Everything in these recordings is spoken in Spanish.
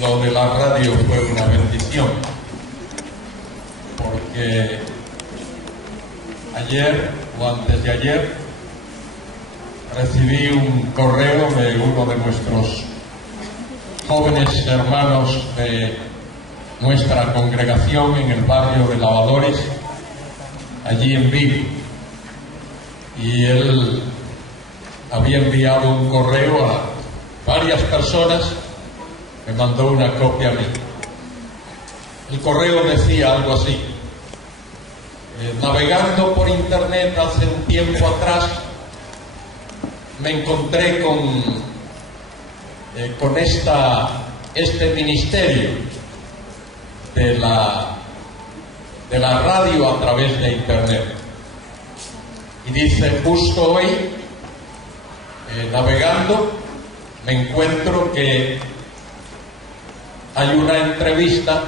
lo de la radio fue una bendición, porque ayer o antes de ayer recibí un correo de uno de nuestros jóvenes hermanos de nuestra congregación en el barrio de Lavadores, allí en Vigo, y él había enviado un correo a varias personas, me mandó una copia a mí. El correo decía algo así: navegando por internet hace un tiempo atrás, me encontré con este ministerio de la radio a través de internet. Y dice, justo hoy, navegando, me encuentro que hay una entrevista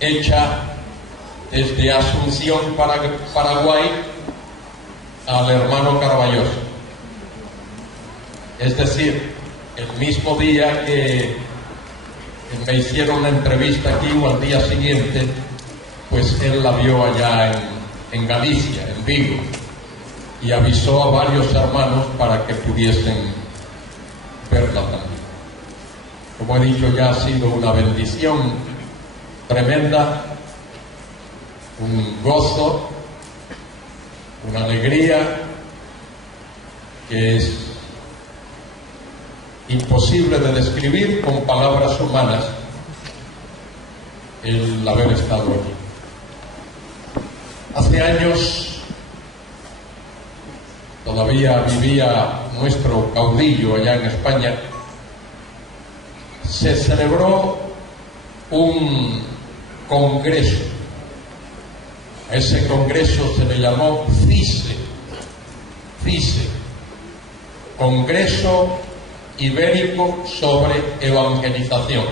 hecha desde Asunción, Paraguay, al hermano Carballosa. Es decir, el mismo día que me hicieron la entrevista aquí, o al día siguiente, pues él la vio allá en Galicia, en Vigo, y avisó a varios hermanos para que pudiesen verla también. Como he dicho, ya ha sido una bendición tremenda, un gozo, una alegría que es imposible de describir con palabras humanas, el haber estado allí. Hace años todavía vivía nuestro caudillo allá en España. Se celebró un congreso. A ese congreso se le llamó CISE, Congreso Ibérico sobre Evangelización.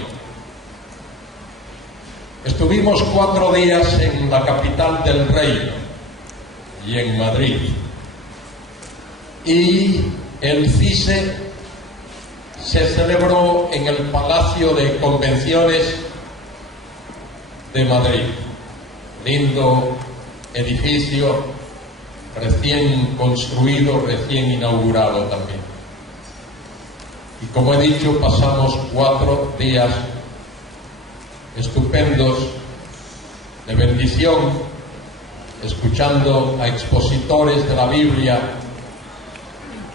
Estuvimos 4 días en la capital del reino y en Madrid. Y el CISE se celebró en el Palacio de Convenciones de Madrid. Lindo edificio, recién construido, recién inaugurado también. Y como he dicho, pasamos 4 días estupendos de bendición, escuchando a expositores de la Biblia,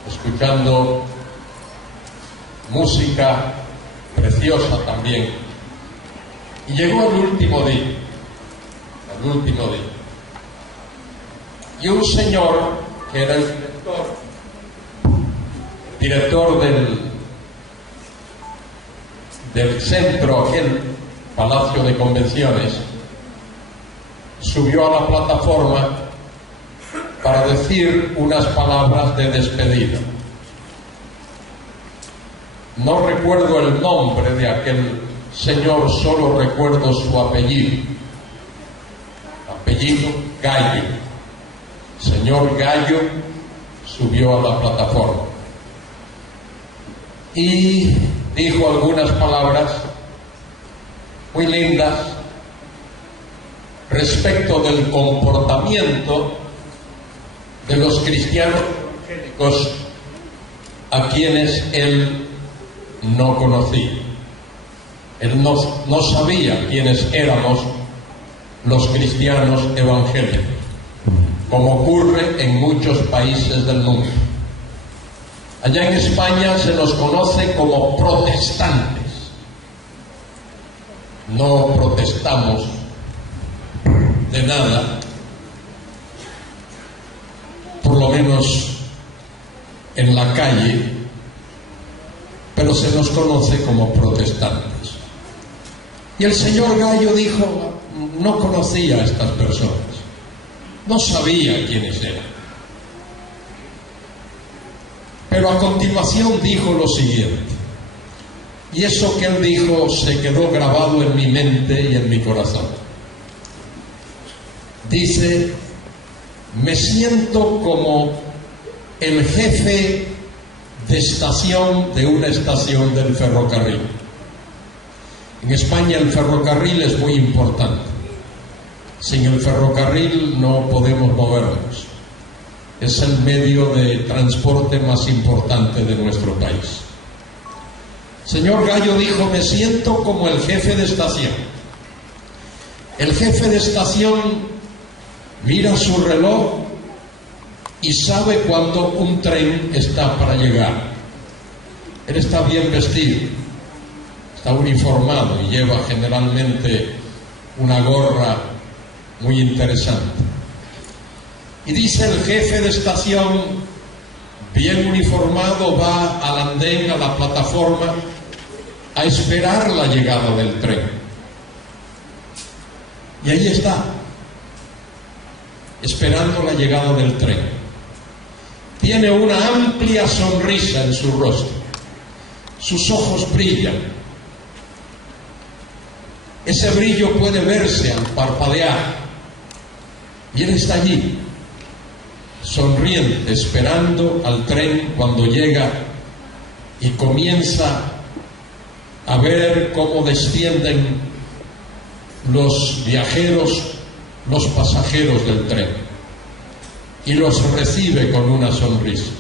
escuchando música preciosa también. Y llegó el último día, y un señor que era el director del centro, aquel Palacio de Convenciones, subió a la plataforma para decir unas palabras de despedida. No recuerdo el nombre de aquel señor, solo recuerdo su apellido Gallo. Señor Gallo subió a la plataforma y dijo algunas palabras muy lindas respecto del comportamiento de los cristianos evangélicos a quienes él no conocía. Él no sabía quiénes éramos los cristianos evangélicos, como ocurre en muchos países del mundo. Allá en España se nos conoce como protestantes. No protestamos de nada, por lo menos en la calle, pero se nos conoce como protestantes. Y el señor Gallo dijo, no conocía a estas personas, no sabía quiénes eran. Pero a continuación dijo lo siguiente, y eso que él dijo se quedó grabado en mi mente y en mi corazón. Dice, me siento como el jefe de estación de una estación del ferrocarril. En España el ferrocarril es muy importante. Sin el ferrocarril no podemos movernos. Es el medio de transporte más importante de nuestro país. Señor Gallo dijo: me siento como el jefe de estación. El jefe de estación mira su reloj y sabe cuándo un tren está para llegar. Él está bien vestido, está uniformado y lleva generalmente una gorra muy interesante. Y dice el jefe de estación, bien uniformado, va al andén, a la plataforma, a esperar la llegada del tren. Y ahí está, esperando la llegada del tren. Tiene una amplia sonrisa en su rostro. Sus ojos brillan. Ese brillo puede verse al parpadear. Y él está allí, sonriente, esperando al tren cuando llega y comienza a ver cómo descienden los viajeros, los pasajeros del tren, y los recibe con una sonrisa.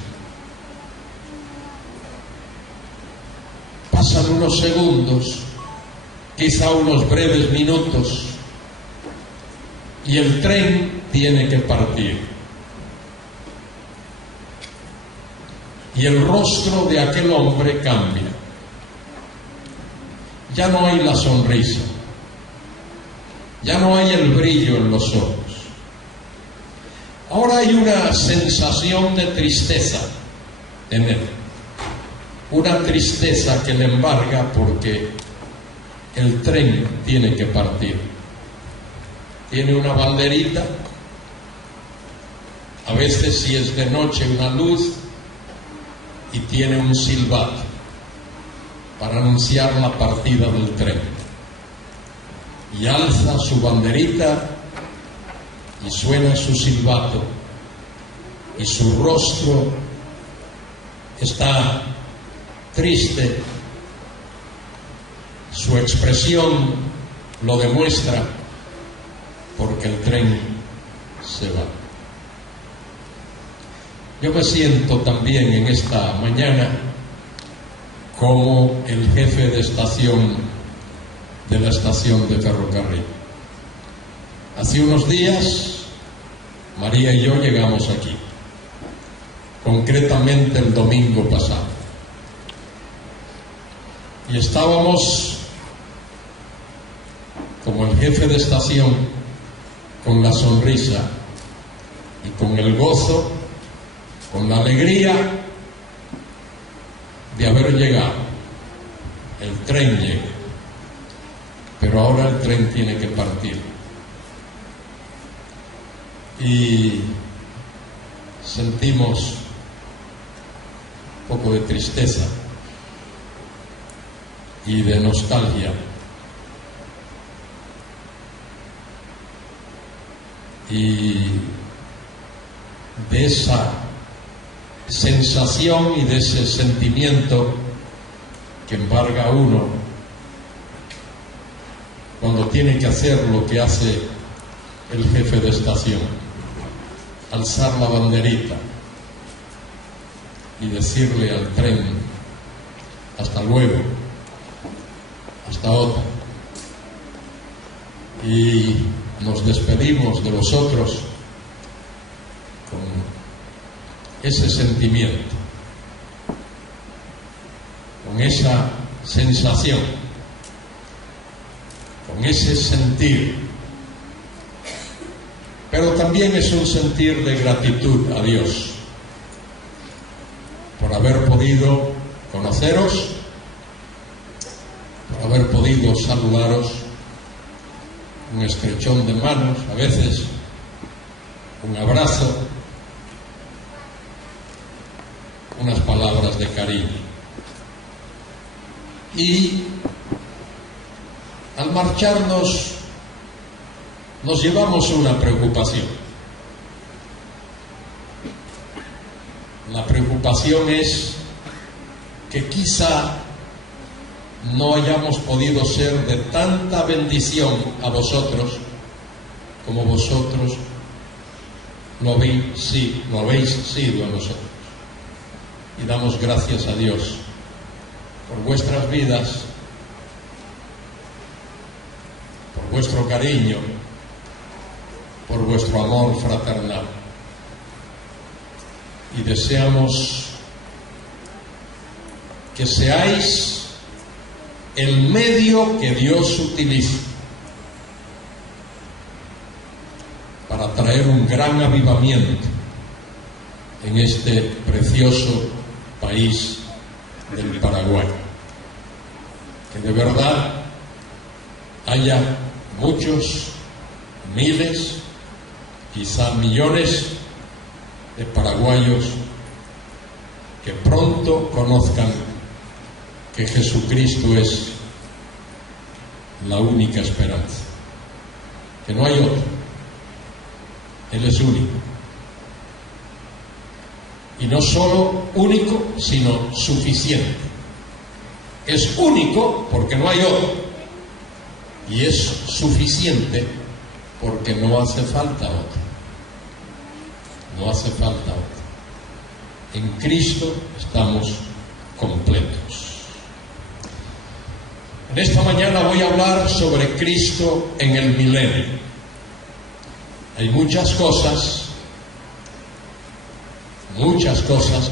Pasan unos segundos, quizá unos breves minutos, y el tren tiene que partir. Y el rostro de aquel hombre cambia. Ya no hay la sonrisa, ya no hay el brillo en los ojos. Ahora hay una sensación de tristeza en él, una tristeza que le embarga porque el tren tiene que partir. Tiene una banderita, a veces si es de noche una luz, y tiene un silbato para anunciar la partida del tren. Y alza su banderita y suena su silbato, y su rostro está triste, su expresión lo demuestra, porque el tren se va. Yo me siento también en esta mañana como el jefe de estación de la estación de ferrocarril. Hace unos días, María y yo llegamos aquí, concretamente el domingo pasado, y estábamos como el jefe de estación, con la sonrisa y con el gozo, con la alegría de haber llegado. El tren llega, pero ahora el tren tiene que partir. Y sentimos un poco de tristeza y de nostalgia. Y de esa sensación y de ese sentimiento que embarga a uno cuando tiene que hacer lo que hace el jefe de estación: alzar la banderita y decirle al tren: hasta luego, hasta otra. Y nos despedimos de los otros con ese sentimiento, con esa sensación, con ese sentir. Pero también es un sentir de gratitud a Dios por haber podido conoceros, por haber podido saludaros, un estrechón de manos, a veces un abrazo, unas palabras de cariño. Y al marcharnos nos llevamos una preocupación. La preocupación es que quizá no hayamos podido ser de tanta bendición a vosotros como vosotros lo habéis sido a nosotros. Y damos gracias a Dios por vuestras vidas, por vuestro cariño, por vuestro amor fraternal. Y deseamos que seáis el medio que Dios utilice para traer un gran avivamiento en este precioso país del Paraguay. Que de verdad haya muchos, miles, quizá millones de paraguayos que pronto conozcan que Jesucristo es la única esperanza, que no hay otro, Él es único. Y no solo único, sino suficiente. Es único porque no hay otro, y es suficiente porque no hace falta otro. No hace falta otro. En Cristo estamos completos. En esta mañana voy a hablar sobre Cristo en el milenio. Hay muchas cosas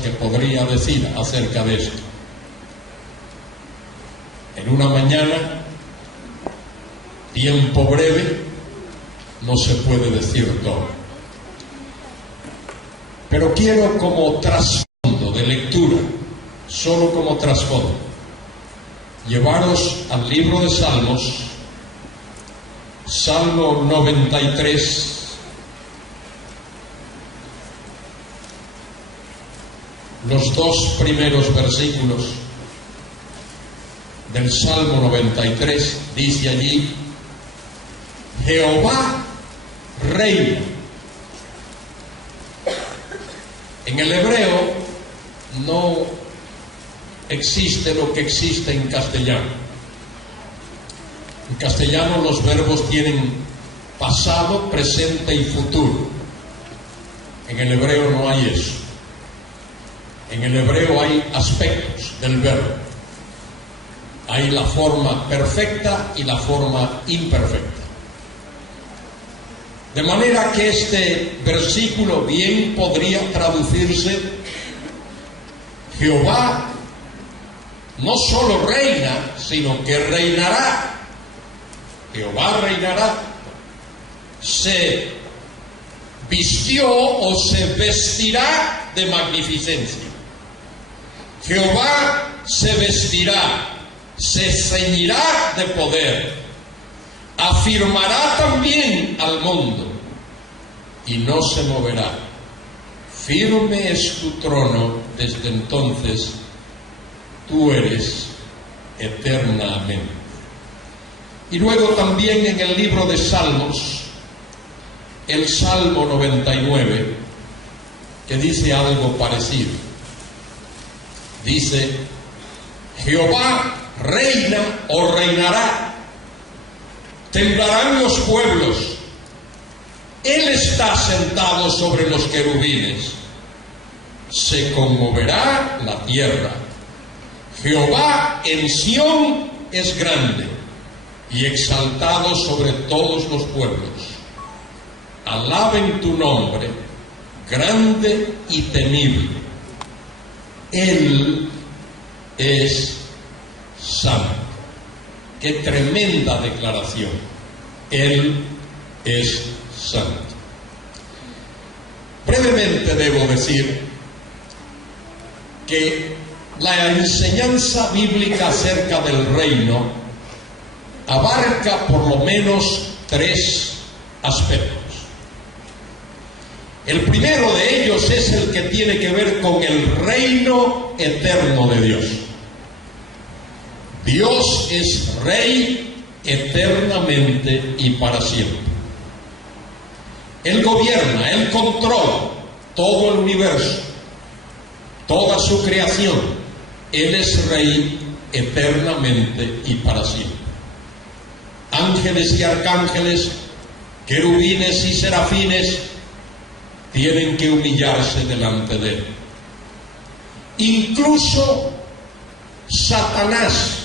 que podría decir acerca de esto. En una mañana, tiempo breve, no se puede decir todo. Pero quiero como trasfondo de lectura, solo como trasfondo, llevaros al libro de Salmos, Salmo 93, los dos primeros versículos del Salmo 93, dice allí: Jehová reina. En el hebreo no existe lo que existe en castellano. En castellano los verbos tienen pasado, presente y futuro. En el hebreo no hay eso. En el hebreo hay aspectos del verbo. Hay la forma perfecta y la forma imperfecta. De manera que este versículo bien podría traducirse: Jehová no solo reina, sino que reinará. Jehová reinará. Se vistió o se vestirá de magnificencia. Jehová se vestirá, se ceñirá de poder, afirmará también al mundo y no se moverá. Firme es tu trono desde entonces, tú eres eternamente. Y luego también en el libro de Salmos, el Salmo 99, que dice algo parecido. Dice: Jehová reina o reinará, temblarán los pueblos, Él está sentado sobre los querubines, se conmoverá la tierra. Jehová en Sión es grande y exaltado sobre todos los pueblos. Alaben tu nombre, grande y temible. Él es santo. Qué tremenda declaración. Él es santo. Brevemente debo decir que la enseñanza bíblica acerca del reino abarca por lo menos tres aspectos. El primero de ellos es el que tiene que ver con el reino eterno de Dios. Dios es rey eternamente y para siempre. Él gobierna, Él controla todo el universo, toda su creación. Él es rey eternamente y para siempre. Ángeles y arcángeles, querubines y serafines tienen que humillarse delante de él. Incluso Satanás,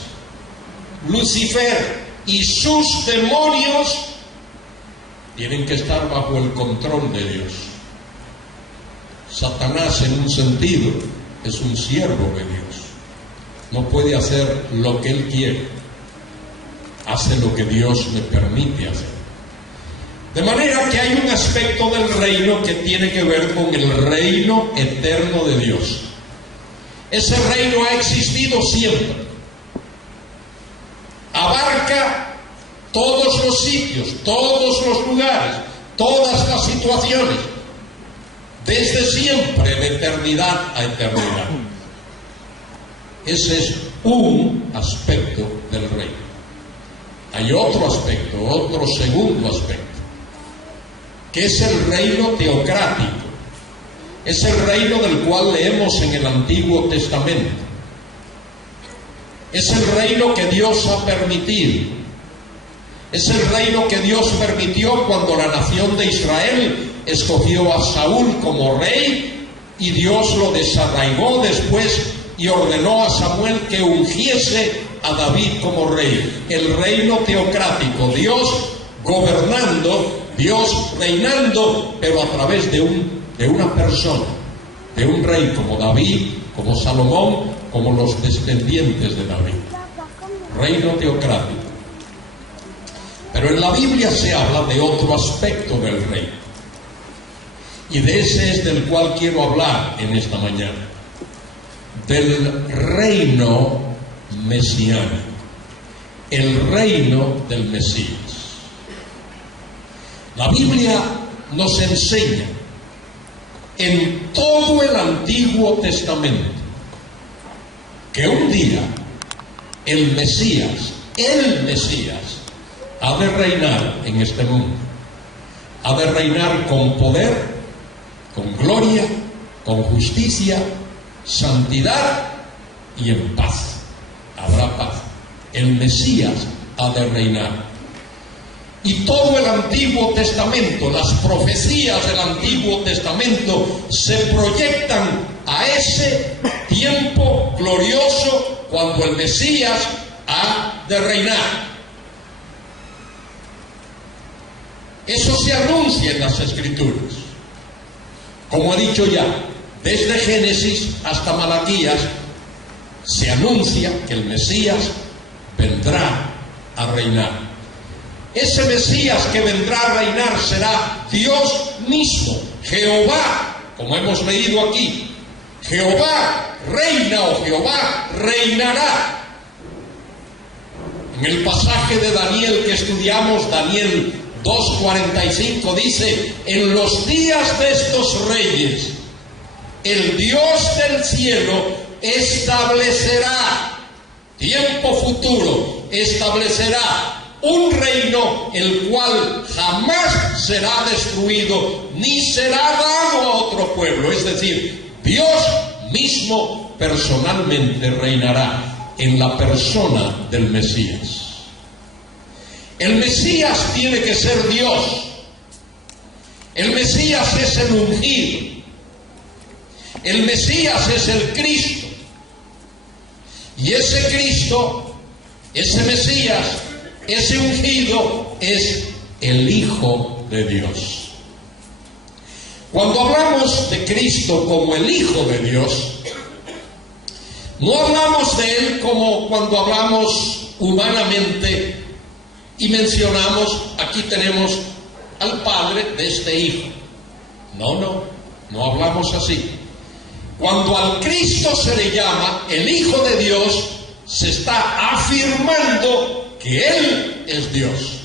Lucifer y sus demonios tienen que estar bajo el control de Dios. Satanás, en un sentido, es un siervo de Dios. No puede hacer lo que él quiere, hace lo que Dios le permite hacer. De manera que hay un aspecto del reino que tiene que ver con el reino eterno de Dios. Ese reino ha existido siempre. Abarca todos los sitios, todos los lugares, todas las situaciones, desde siempre, de eternidad a eternidad. Ese es un aspecto del reino. Hay otro aspecto, otro segundo aspecto, que es el reino teocrático. Es el reino del cual leemos en el Antiguo Testamento. Es el reino que Dios ha permitido. Es el reino que Dios permitió cuando la nación de Israel escogió a Saúl como rey y Dios lo desarraigó después y ordenó a Samuel que ungiese a David como rey. El reino teocrático, Dios gobernando, Dios reinando, pero a través de una persona, de un rey como David, como Salomón, como los descendientes de David. Reino teocrático. Pero en la Biblia se habla de otro aspecto del reino. Y de ese es del cual quiero hablar en esta mañana. Del reino mesiánico. El reino del Mesías. La Biblia nos enseña en todo el Antiguo Testamento que un día el Mesías, ha de reinar en este mundo. Ha de reinar con poder, con gloria, con justicia, santidad y en paz. Habrá paz. El Mesías ha de reinar. Y todo el Antiguo Testamento, las profecías del Antiguo Testamento se proyectan a ese tiempo glorioso cuando el Mesías ha de reinar. Eso se anuncia en las Escrituras. Como he dicho ya, desde Génesis hasta Malaquías se anuncia que el Mesías vendrá a reinar. Ese Mesías que vendrá a reinar será Dios mismo, Jehová, como hemos leído aquí. Jehová reina o Jehová reinará. En el pasaje de Daniel que estudiamos, Daniel 2:45, dice: en los días de estos reyes, el Dios del cielo establecerá, tiempo futuro, establecerá un reino el cual jamás será destruido ni será dado a otro pueblo. Es decir, Dios mismo personalmente reinará en la persona del Mesías. El Mesías tiene que ser Dios. El Mesías es el ungido. El Mesías es el Cristo. Y ese Cristo, ese Mesías, ese ungido es el Hijo de Dios. Cuando hablamos de Cristo como el Hijo de Dios, no hablamos de Él como cuando hablamos humanamente y mencionamos, aquí tenemos al Padre de este Hijo. No hablamos así. Cuando al Cristo se le llama el Hijo de Dios, se está afirmando que Él es Dios.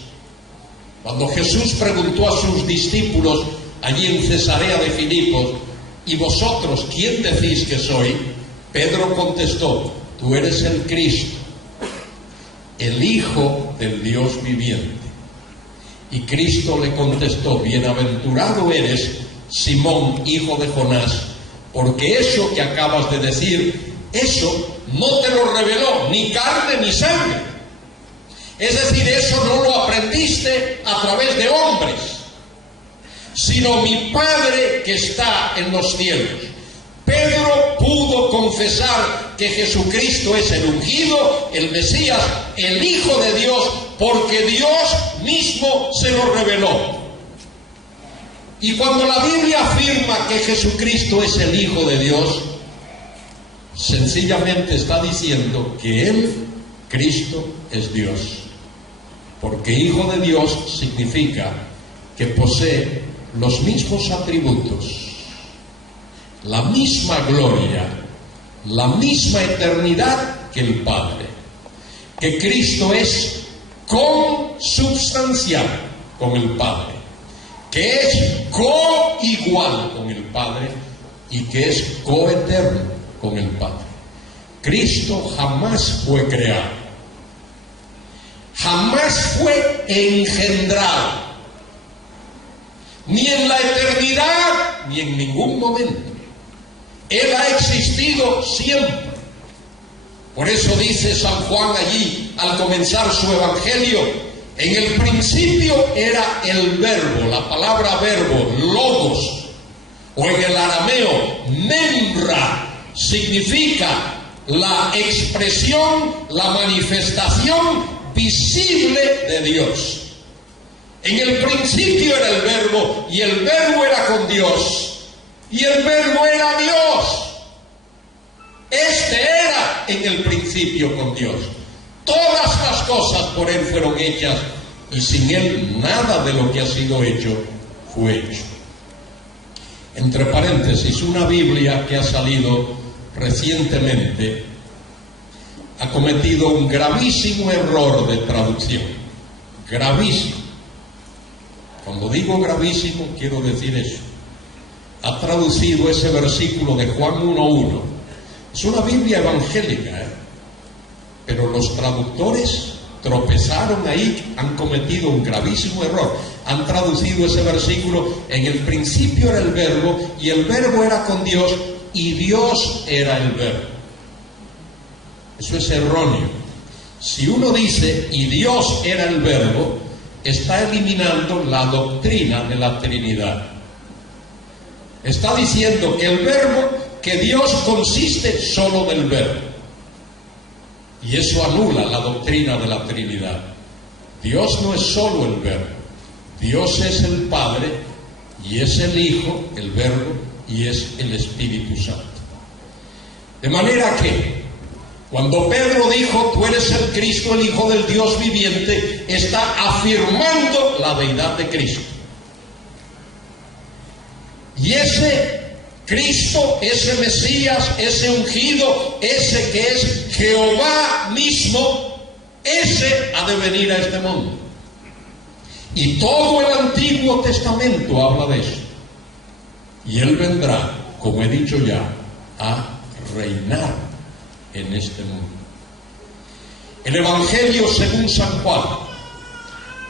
Cuando Jesús preguntó a sus discípulos allí en Cesarea de Filipos: ¿y vosotros quién decís que soy? Pedro contestó: tú eres el Cristo, el Hijo del Dios viviente. Y Cristo le contestó: bienaventurado eres, Simón, hijo de Jonás, porque eso que acabas de decir eso no te lo reveló ni carne ni sangre. Es decir, eso no lo aprendiste a través de hombres, sino mi Padre que está en los cielos. Pedro pudo confesar que Jesucristo es el ungido, el Mesías, el Hijo de Dios, porque Dios mismo se lo reveló. Y cuando la Biblia afirma que Jesucristo es el Hijo de Dios, sencillamente está diciendo que Él, Cristo, es Dios. Porque Hijo de Dios significa que posee los mismos atributos, la misma gloria, la misma eternidad que el Padre. Que Cristo es consubstancial con el Padre, que es coigual con el Padre y que es coeterno con el Padre. Cristo jamás fue creado, jamás fue engendrado, ni en la eternidad ni en ningún momento. Él ha existido siempre. Por eso dice San Juan allí al comenzar su evangelio: en el principio era el verbo. La palabra verbo, logos, o en el arameo memra, significa la expresión, la manifestación visible de Dios. En el principio era el verbo, y el verbo era con Dios, y el verbo era Dios. Este era en el principio con Dios. Todas las cosas por Él fueron hechas, y sin Él nada de lo que ha sido hecho fue hecho. Entre paréntesis, una Biblia que ha salido recientemente ha cometido un gravísimo error de traducción. Gravísimo. Cuando digo gravísimo, quiero decir eso. Ha traducido ese versículo de Juan 1:1. Es una Biblia evangélica, pero los traductores tropezaron ahí, han cometido un gravísimo error. Han traducido ese versículo: en el principio era el verbo, y el verbo era con Dios, y Dios era el verbo. Eso es erróneo. Si uno dice y Dios era el verbo, está eliminando la doctrina de la Trinidad. Está diciendo que el verbo, que Dios consiste solo del verbo. Y eso anula la doctrina de la Trinidad. Dios no es solo el verbo. Dios es el Padre, y es el Hijo, el Verbo, y es el Espíritu Santo. De manera que, cuando Pedro dijo: tú eres el Cristo, el Hijo del Dios viviente, está afirmando la deidad de Cristo. Y ese Cristo, ese Mesías, ese ungido, ese que es Jehová mismo, ese ha de venir a este mundo. Y todo el Antiguo Testamento habla de eso. Y Él vendrá, como he dicho ya, a reinar en este mundo. El Evangelio según San Juan,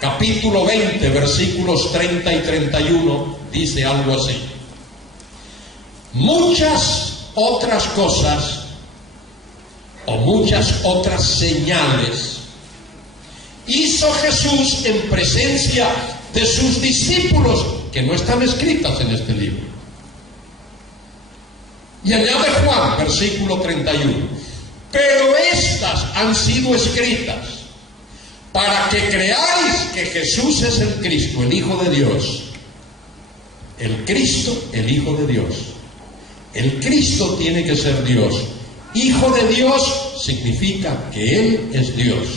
capítulo 20, versículos 30 y 31, dice algo así: muchas otras cosas, o muchas otras señales, hizo Jesús en presencia de sus discípulos, que no están escritas en este libro. Y añade Juan, versículo 31: pero estas han sido escritas para que creáis que Jesús es el Cristo, el Hijo de Dios. El Cristo, el Hijo de Dios. El Cristo tiene que ser Dios. Hijo de Dios significa que Él es Dios.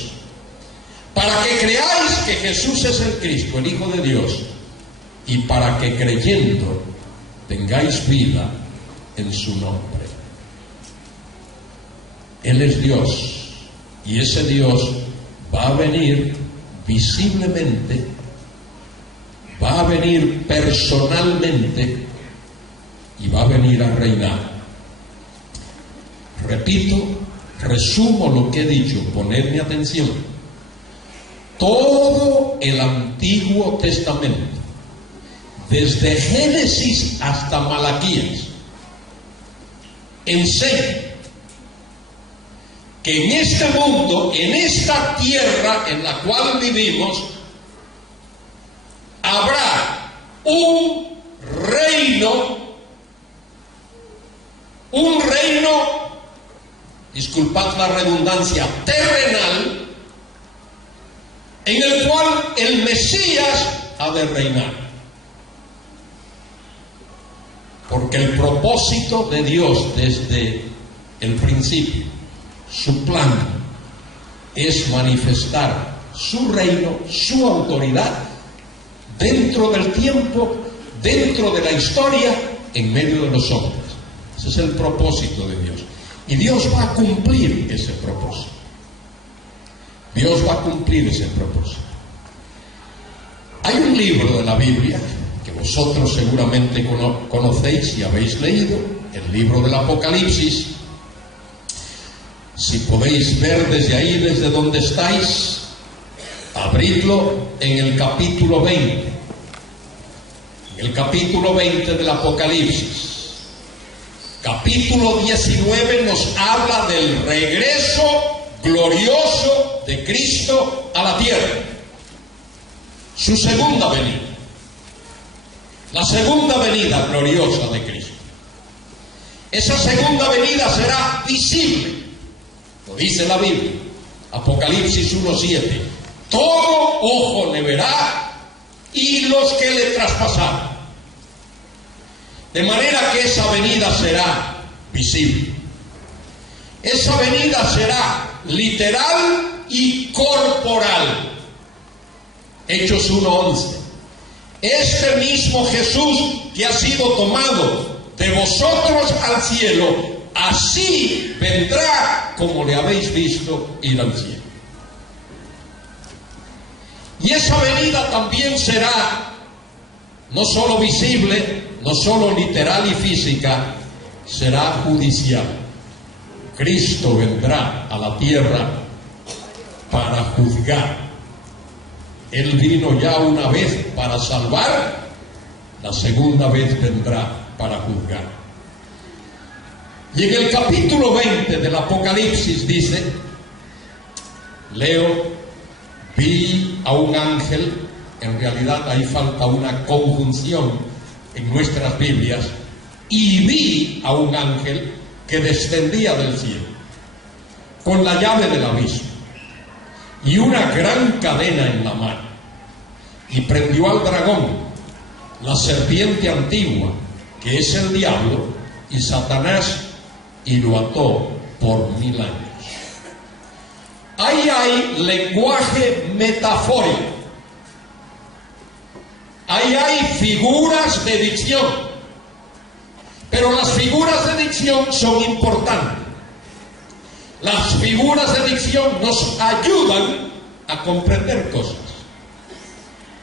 Para que creáis que Jesús es el Cristo, el Hijo de Dios, y para que creyendo tengáis vida en su nombre. Él es Dios, y ese Dios va a venir visiblemente, va a venir personalmente, y va a venir a reinar. Repito, resumo lo que he dicho, ponedme atención. Todo el Antiguo Testamento, desde Génesis hasta Malaquías, enseña que en este mundo, en esta tierra en la cual vivimos, habrá un reino, disculpad la redundancia, terrenal, en el cual el Mesías ha de reinar. Porque el propósito de Dios desde el principio, su plan, es manifestar su reino, su autoridad, dentro del tiempo, dentro de la historia, en medio de los hombres. Ese es el propósito de Dios. Y Dios va a cumplir ese propósito. Dios va a cumplir ese propósito. Hay un libro de la Biblia que vosotros seguramente conocéis y habéis leído, el libro del Apocalipsis. Si podéis ver desde ahí, desde donde estáis, abridlo en el capítulo 20. En el capítulo 20 del Apocalipsis. Capítulo 19 nos habla del regreso glorioso de Cristo a la tierra. Su segunda venida. La segunda venida gloriosa de Cristo. Esa segunda venida será visible. Lo dice la Biblia. Apocalipsis 1:7. Todo ojo le verá y los que le traspasaron. De manera que esa venida será visible. Esa venida será literal y corporal. Hechos 1:11. Este mismo Jesús que ha sido tomado de vosotros al cielo, así vendrá como le habéis visto ir al cielo. Y esa venida también será no solo visible, no solo literal y física, será judicial. Cristo vendrá a la tierra para juzgar. Él vino ya una vez para salvar, la segunda vez vendrá para juzgar. Y en el capítulo 20 del Apocalipsis dice, leo, vi a un ángel, en realidad ahí falta una conjunción en nuestras Biblias, y vi a un ángel que descendía del cielo, con la llave del abismo, y una gran cadena en la mano, y prendió al dragón, la serpiente antigua, que es el diablo y Satanás, y lo ató por 1000 años. Ahí hay lenguaje metafórico, ahí hay figuras de dicción, pero las figuras de dicción son importantes. Las figuras de dicción nos ayudan a comprender cosas.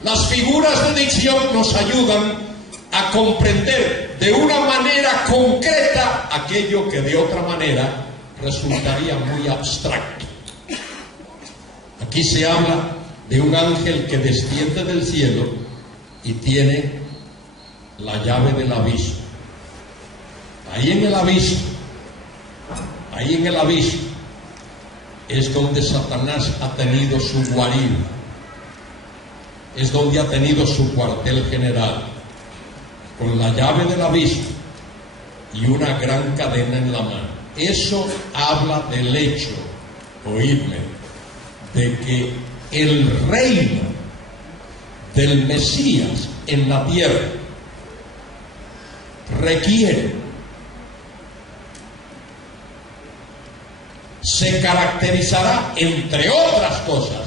Las figuras de dicción nos ayudan a comprender de una manera concreta aquello que de otra manera resultaría muy abstracto. Aquí se habla de un ángel que desciende del cielo y tiene la llave del abismo. Ahí en el abismo es donde Satanás ha tenido su guarida, es donde ha tenido su cuartel general, con la llave del abismo y una gran cadena en la mano. Eso habla del hecho, oídme, de que el reino del Mesías en la tierra se caracterizará, entre otras cosas,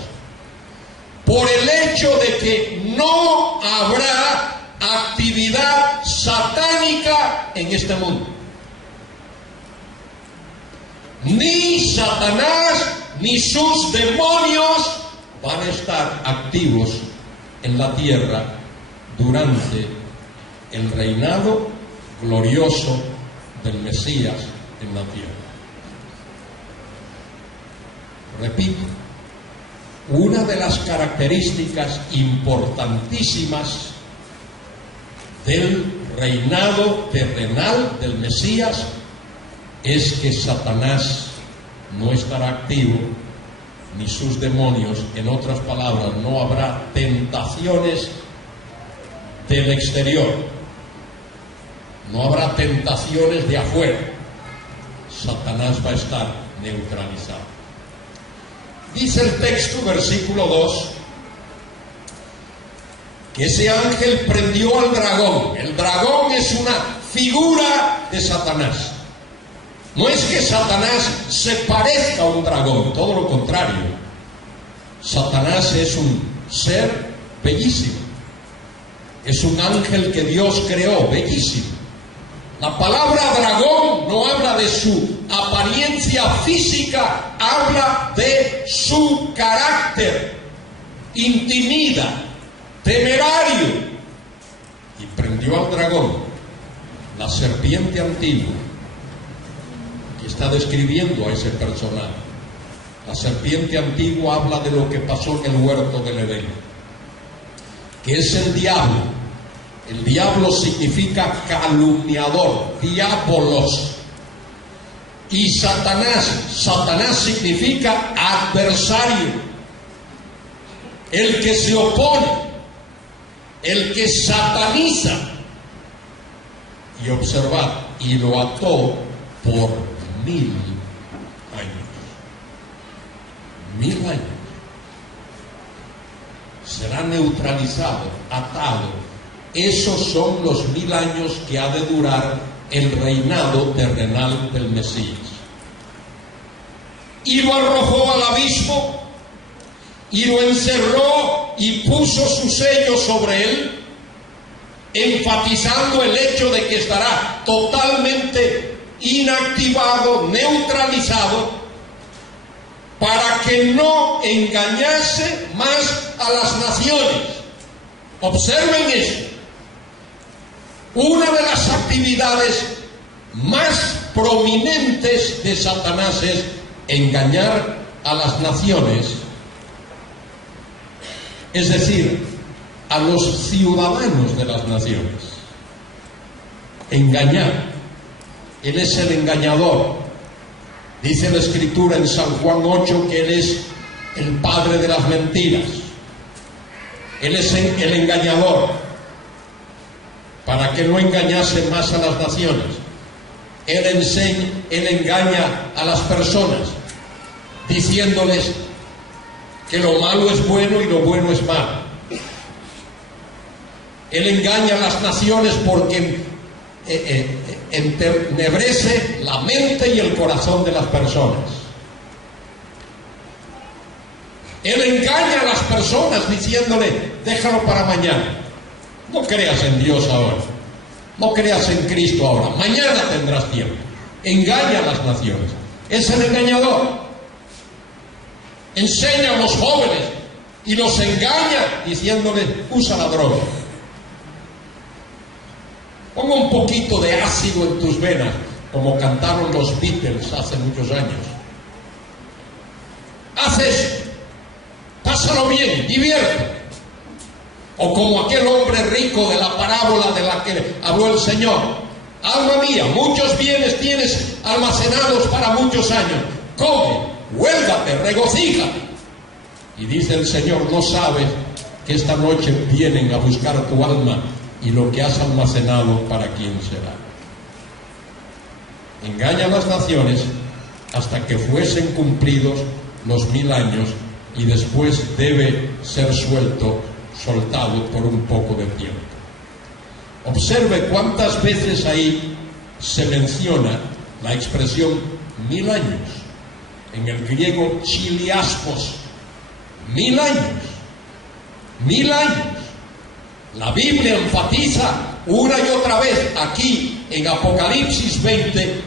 por el hecho de que no habrá actividad satánica en este mundo. Ni Satanás ni sus demonios van a estar activos en la tierra durante el reinado glorioso del Mesías en la tierra. Repito, una de las características importantísimas del reinado terrenal del Mesías es que Satanás no estará activo, ni sus demonios. En otras palabras, no habrá tentaciones del exterior, no habrá tentaciones de afuera. Satanás va a estar neutralizado. Dice el texto, versículo 2, que ese ángel prendió al dragón. El dragón es una figura de Satanás. No es que Satanás se parezca a un dragón, todo lo contrario. Satanás es un ser bellísimo. Es un ángel que Dios creó, bellísimo. La palabra dragón no habla de su apariencia física, habla de su carácter. Intimida, temerario. Y prendió al dragón, la serpiente antigua, que está describiendo a ese personaje. La serpiente antigua habla de lo que pasó en el huerto del Edén, que es el diablo. El diablo significa calumniador, diabolos. Y Satanás significa adversario, el que se opone, el que sataniza. Y observad, y lo ató por 1000 años. 1000 años. Será neutralizado, atado. Esos son los 1000 años que ha de durar el reinado terrenal del Mesías. Y lo arrojó al abismo, y lo encerró y puso su sello sobre él, enfatizando el hecho de que estará totalmente inactivado, neutralizado, para que no engañase más a las naciones. Observen eso. Una de las actividades más prominentes de Satanás es engañar a las naciones, es decir, a los ciudadanos de las naciones. Engañar. Él es el engañador. Dice la Escritura en San Juan 8 que Él es el padre de las mentiras. Él es el engañador. Para que no engañase más a las naciones. Él engaña a las personas, diciéndoles que lo malo es bueno y lo bueno es malo. Él engaña a las naciones porque entenebrece la mente y el corazón de las personas. Él engaña a las personas diciéndole, déjalo para mañana. No creas en Dios ahora. No creas en Cristo ahora. Mañana tendrás tiempo. Engaña a las naciones. Es el engañador. Enseña a los jóvenes y los engaña diciéndoles, usa la droga. Ponga un poquito de ácido en tus venas, como cantaron los Beatles hace muchos años. Haz eso. Pásalo bien, diviértete. O como aquel hombre rico de la parábola de la que habló el Señor. Alma mía, muchos bienes tienes almacenados para muchos años. Come, huélgate, regocíjate. Y dice el Señor, no sabes que esta noche vienen a buscar tu alma y lo que has almacenado, ¿para quién será? Engaña a las naciones hasta que fuesen cumplidos los 1000 años y después debe ser soltado por un poco de tiempo. Observe cuántas veces ahí se menciona la expresión 1000 años. En el griego chiliaspos, 1000 años. 1000 años. La Biblia enfatiza una y otra vez aquí en Apocalipsis 20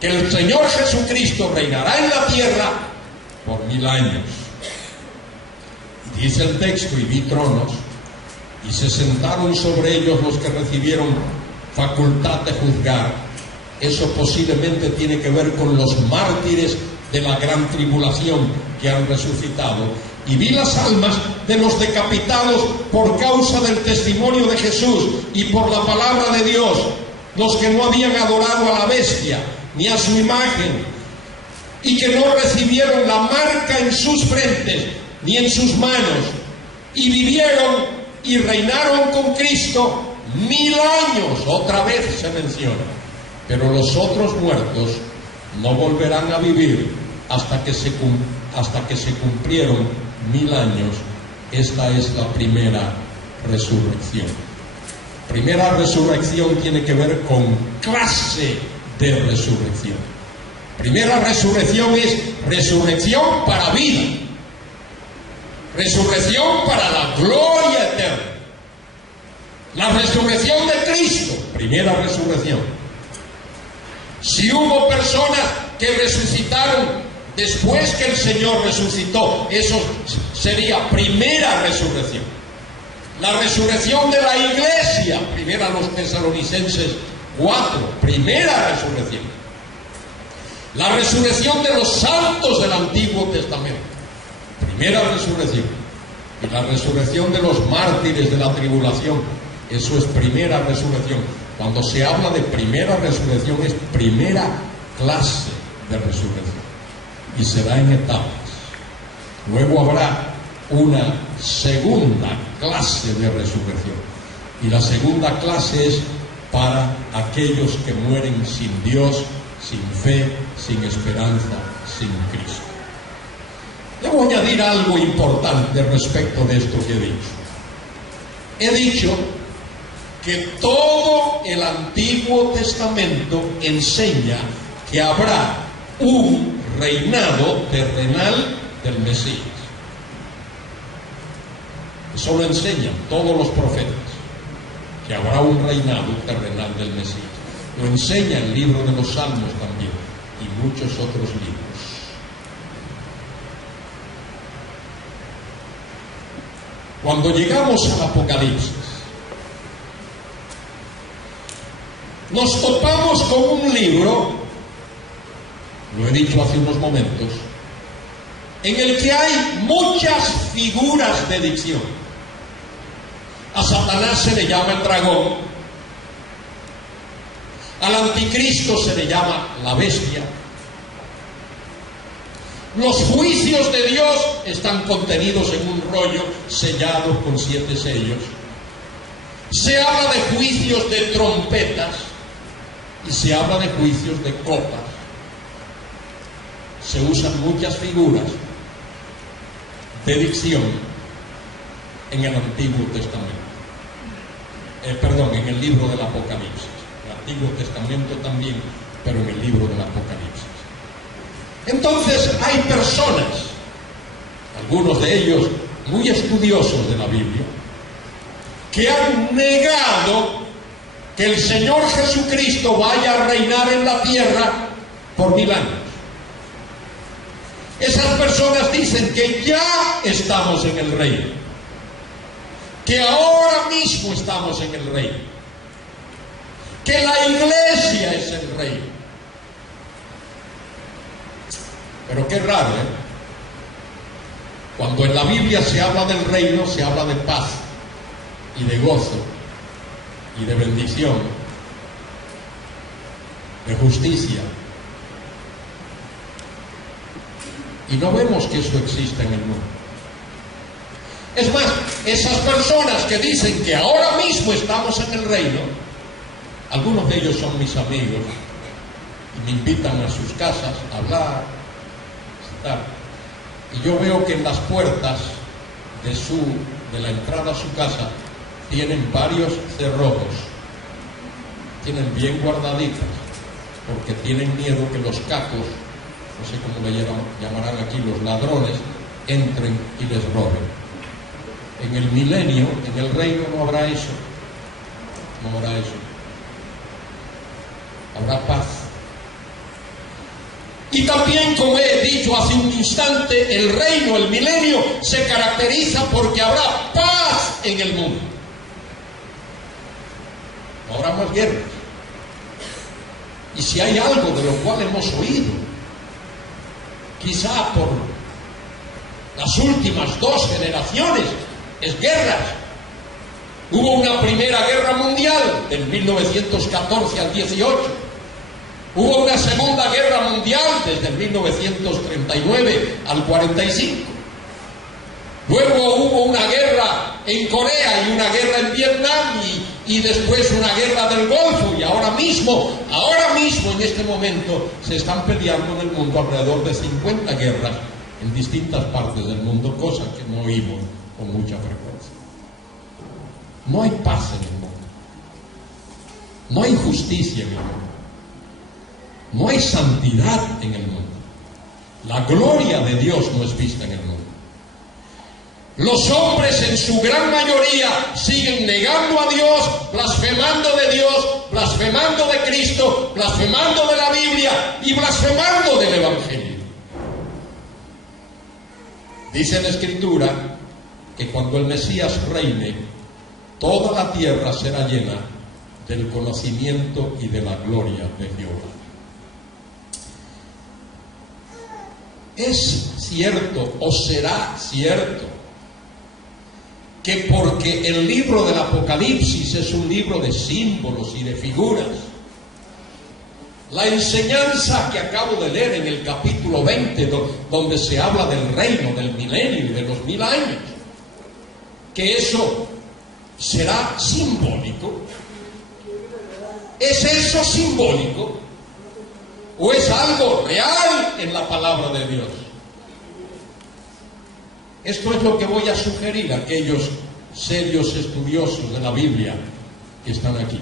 que el Señor Jesucristo reinará en la tierra por 1000 años. Dice el texto, y vi tronos, y se sentaron sobre ellos los que recibieron facultad de juzgar. Eso posiblemente tiene que ver con los mártires de la gran tribulación que han resucitado. Y vi las almas de los decapitados por causa del testimonio de Jesús y por la palabra de Dios, los que no habían adorado a la bestia ni a su imagen, y que no recibieron la marca en sus frentes ni en sus manos, y vivieron y reinaron con Cristo 1000 años, otra vez se menciona, pero los otros muertos no volverán a vivir hasta que se cumplieron 1000 años. Esta es la primera resurrección. Primera resurrección tiene que ver con clase de resurrección. Primera resurrección es resurrección para vida, resurrección para la gloria eterna. La resurrección de Cristo, primera resurrección. Si hubo personas que resucitaron después que el Señor resucitó, eso sería primera resurrección. La resurrección de la iglesia, primera los Tesalonicenses 4, primera resurrección. La resurrección de los santos del Antiguo Testamento, primera resurrección. Y la resurrección de los mártires de la tribulación, eso es primera resurrección. Cuando se habla de primera resurrección es primera clase de resurrección. Y será en etapas. Luego habrá una segunda clase de resurrección. Y la segunda clase es para aquellos que mueren sin Dios, sin fe, sin esperanza, sin Cristo. Debo añadir algo importante respecto de esto que he dicho. He dicho que todo el Antiguo Testamento enseña que habrá un reinado terrenal del Mesías. Eso lo enseñan todos los profetas, que habrá un reinado terrenal del Mesías. Lo enseña el libro de los Salmos también y muchos otros libros. Cuando llegamos al Apocalipsis, nos topamos con un libro, lo he dicho hace unos momentos, en el que hay muchas figuras de dicción. A Satanás se le llama el dragón, al anticristo se le llama la bestia. Los juicios de Dios están contenidos en un rollo sellado con 7 sellos. Se habla de juicios de trompetas y se habla de juicios de copas. Se usan muchas figuras de dicción en el Antiguo Testamento. En el libro del Apocalipsis. El Antiguo Testamento también, pero en el libro del Apocalipsis. Entonces hay personas, algunos de ellos muy estudiosos de la Biblia, que han negado que el Señor Jesucristo vaya a reinar en la tierra por 1000 años. Esas personas dicen que ya estamos en el reino, que ahora mismo estamos en el reino, que la iglesia es el reino. Pero qué raro, ¿eh? Cuando en la Biblia se habla del reino, se habla de paz y de gozo y de bendición, de justicia. Y no vemos que eso exista en el mundo. Es más, esas personas que dicen que ahora mismo estamos en el reino, algunos de ellos son mis amigos y me invitan a sus casas a hablar, y yo veo que en las puertas de la entrada a su casa tienen varios cerrojos, tienen bien guardaditas, porque tienen miedo que los cacos, no sé cómo le llamarán aquí, los ladrones, entren y les roben. En el milenio, en el reino, no habrá eso, no habrá eso, habrá paz. Y también, como he dicho hace un instante, el reino, el milenio, se caracteriza porque habrá paz en el mundo. No habrá más guerras. Y si hay algo de lo cual hemos oído, quizá por las últimas 2 generaciones, es guerras. Hubo una primera guerra mundial del 1914 al 18. Hubo una segunda guerra mundial desde el 1939 al 45. Luego hubo una guerra en Corea y una guerra en Vietnam y después una guerra del Golfo, y ahora mismo, en este momento, se están peleando en el mundo alrededor de 50 guerras en distintas partes del mundo, cosa que no oímos con mucha frecuencia. No hay paz en el mundo. No hay justicia en el mundo. No hay santidad en el mundo. La gloria de Dios no es vista en el mundo. Los hombres en su gran mayoría siguen negando a Dios, blasfemando de Dios, blasfemando de Cristo, blasfemando de la Biblia y blasfemando del Evangelio. Dice la Escritura que cuando el Mesías reine, toda la tierra será llena del conocimiento y de la gloria de Jehová. Es cierto o será cierto que porque el libro del Apocalipsis es un libro de símbolos y de figuras, la enseñanza que acabo de leer en el capítulo 20, donde se habla del reino, del milenio y de los 1000 años, que eso será simbólico. ¿Es eso simbólico? ¿O es algo real en la palabra de Dios? Esto es lo que voy a sugerir a aquellos serios estudiosos de la Biblia que están aquí.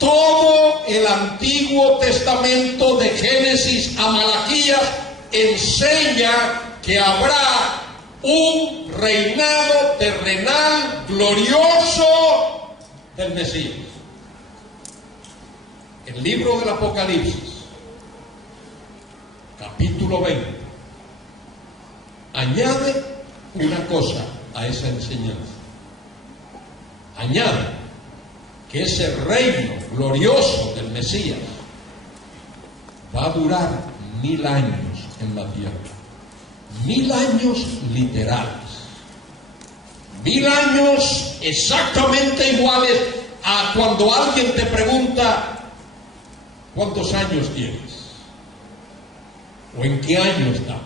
Todo el Antiguo Testamento, de Génesis a Malaquías, enseña que habrá un reinado terrenal glorioso del Mesías. El libro del Apocalipsis, capítulo 20, añade una cosa a esa enseñanza. Añade que ese reino glorioso del Mesías va a durar 1000 años en la tierra. 1000 años literales. 1000 años exactamente iguales a cuando alguien te pregunta ¿cuántos años tienes? ¿O en qué año estamos?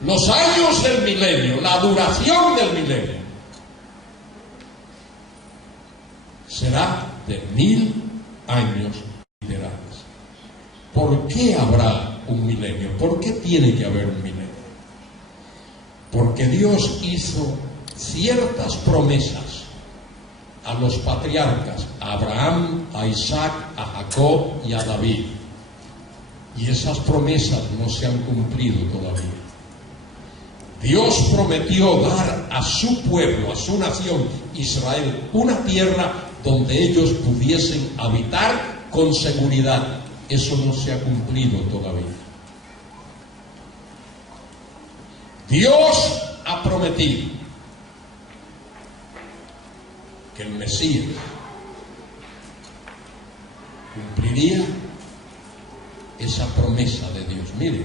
Los años del milenio, la duración del milenio, será de 1000 años literales. ¿Por qué habrá un milenio? ¿Por qué tiene que haber un milenio? Porque Dios hizo ciertas promesas a los patriarcas, a Abraham, a Isaac, a Jacob y a David. Y esas promesas no se han cumplido todavía. Dios prometió dar a su pueblo, a su nación, Israel, una tierra donde ellos pudiesen habitar con seguridad. Eso no se ha cumplido todavía. Dios ha prometido que el Mesías cumpliría esa promesa de Dios. Mire,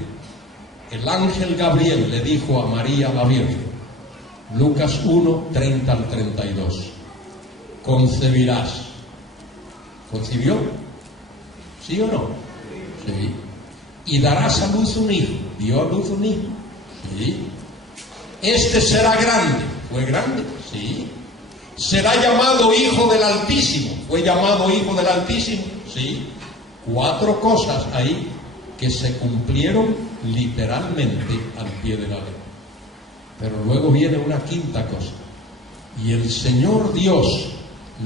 el ángel Gabriel le dijo a María la Virgen, Lucas 1, 30 al 32, concebirás. ¿Concibió? ¿Sí o no? Sí. Y darás a luz un hijo. ¿Dio a luz un hijo? Sí. Este será grande. ¿Fue grande? Sí. Será llamado Hijo del Altísimo. ¿Fue llamado Hijo del Altísimo? Sí. 4 cosas ahí que se cumplieron literalmente al pie de la ley. Pero luego viene una quinta cosa. Y el Señor Dios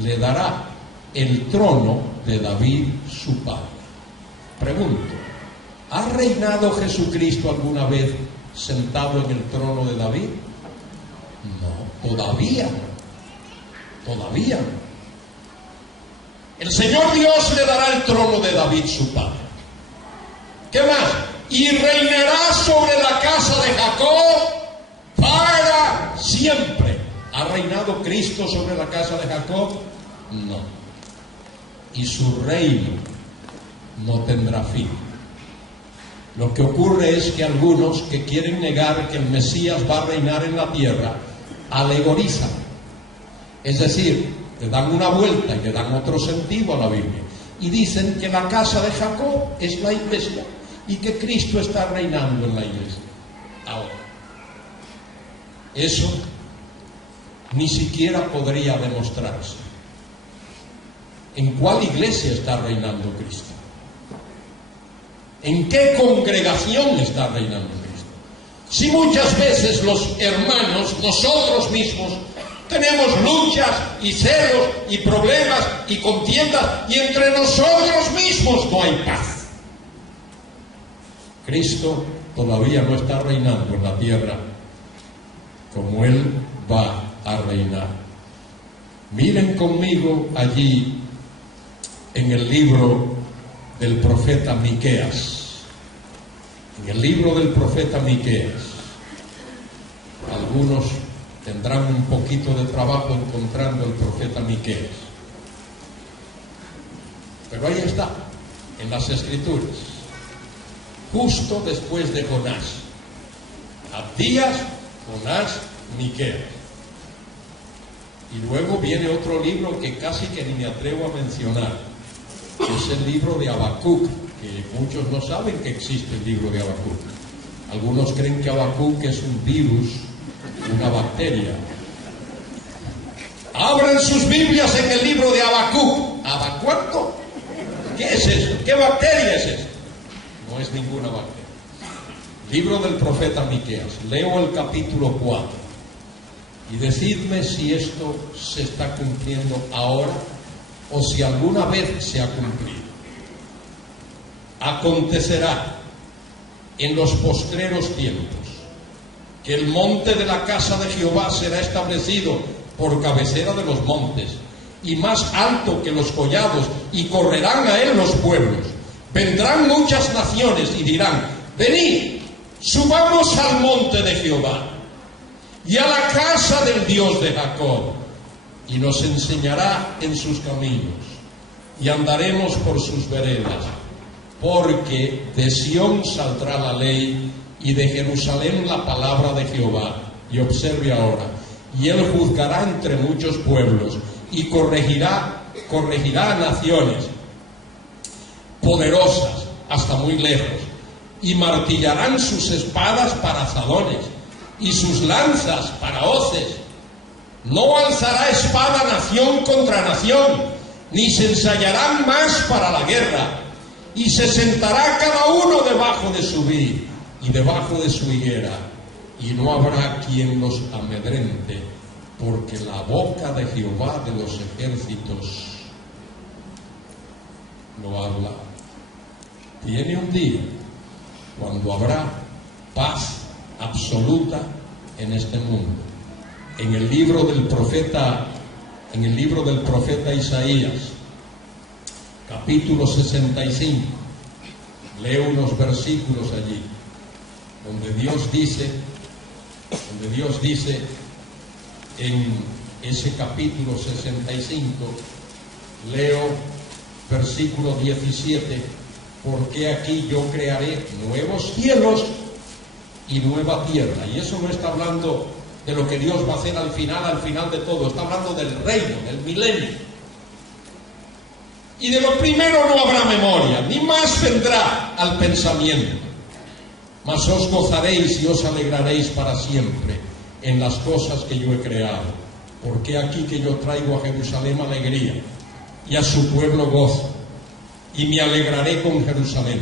le dará el trono de David su padre. Pregunto, ¿ha reinado Jesucristo alguna vez sentado en el trono de David? No, todavía no. Todavía no. El Señor Dios le dará el trono de David su padre. ¿Qué más? Y reinará sobre la casa de Jacob para siempre. ¿Ha reinado Cristo sobre la casa de Jacob? No. Y su reino no tendrá fin. Lo que ocurre es que algunos que quieren negar que el Mesías va a reinar en la tierra, alegorizan. Es decir, le dan una vuelta y le dan otro sentido a la Biblia. y dicen que la casa de Jacob es la iglesia y que Cristo está reinando en la iglesia. Ahora, eso ni siquiera podría demostrarse. ¿En cuál iglesia está reinando Cristo? ¿En qué congregación está reinando Cristo? Si muchas veces los hermanos, nosotros mismos, tenemos luchas y celos y problemas y contiendas, y entre nosotros mismos no hay paz. Cristo todavía no está reinando en la tierra como Él va a reinar. Miren conmigo allí en el libro del profeta Miqueas. En el libro del profeta Miqueas, algunos tendrán un poquito de trabajo encontrando el profeta Miqueas, pero ahí está, en las Escrituras, justo después de Jonás. Abdías, Jonás, Miqueas. Y luego viene otro libro que casi que ni me atrevo a mencionar, que es el libro de Habacuc, que muchos no saben que existe el libro de Habacuc. Algunos creen que Habacuc es un virus, una bacteria. Abran sus Biblias en el libro de Habacuc. ¿Habacuc? ¿Qué es eso? ¿Qué bacteria es eso? No es ninguna bacteria. Libro del profeta Miqueas. Leo el capítulo 4 y decidme si esto se está cumpliendo ahora o si alguna vez se ha cumplido. Acontecerá en los postreros tiempos que el monte de la casa de Jehová será establecido por cabecera de los montes y más alto que los collados, y correrán a él los pueblos. Vendrán muchas naciones y dirán: venid, subamos al monte de Jehová y a la casa del Dios de Jacob, y nos enseñará en sus caminos y andaremos por sus veredas. Porque de Sión saldrá la ley y de Jerusalén la palabra de Jehová. Y observe ahora: y él juzgará entre muchos pueblos y corregirá a naciones poderosas hasta muy lejos, y martillarán sus espadas para azadones y sus lanzas para hoces. No alzará espada nación contra nación, ni se ensayarán más para la guerra. Y se sentará cada uno debajo de su vid y debajo de su higuera, y no habrá quien los amedrente, porque la boca de Jehová de los ejércitos lo habla. Viene un día cuando habrá paz absoluta en este mundo. En el libro del profeta Isaías, capítulo 65, leo unos versículos allí, donde Dios dice en ese capítulo 65, leo versículo 17: porque aquí yo crearé nuevos cielos y nueva tierra. Y eso no está hablando de lo que Dios va a hacer al final de todo, está hablando del reino, del milenio. Y de lo primero no habrá memoria, ni más vendrá al pensamiento. Mas os gozaréis y os alegraréis para siempre en las cosas que yo he creado. Porque aquí que yo traigo a Jerusalén alegría y a su pueblo gozo. Y me alegraré con Jerusalén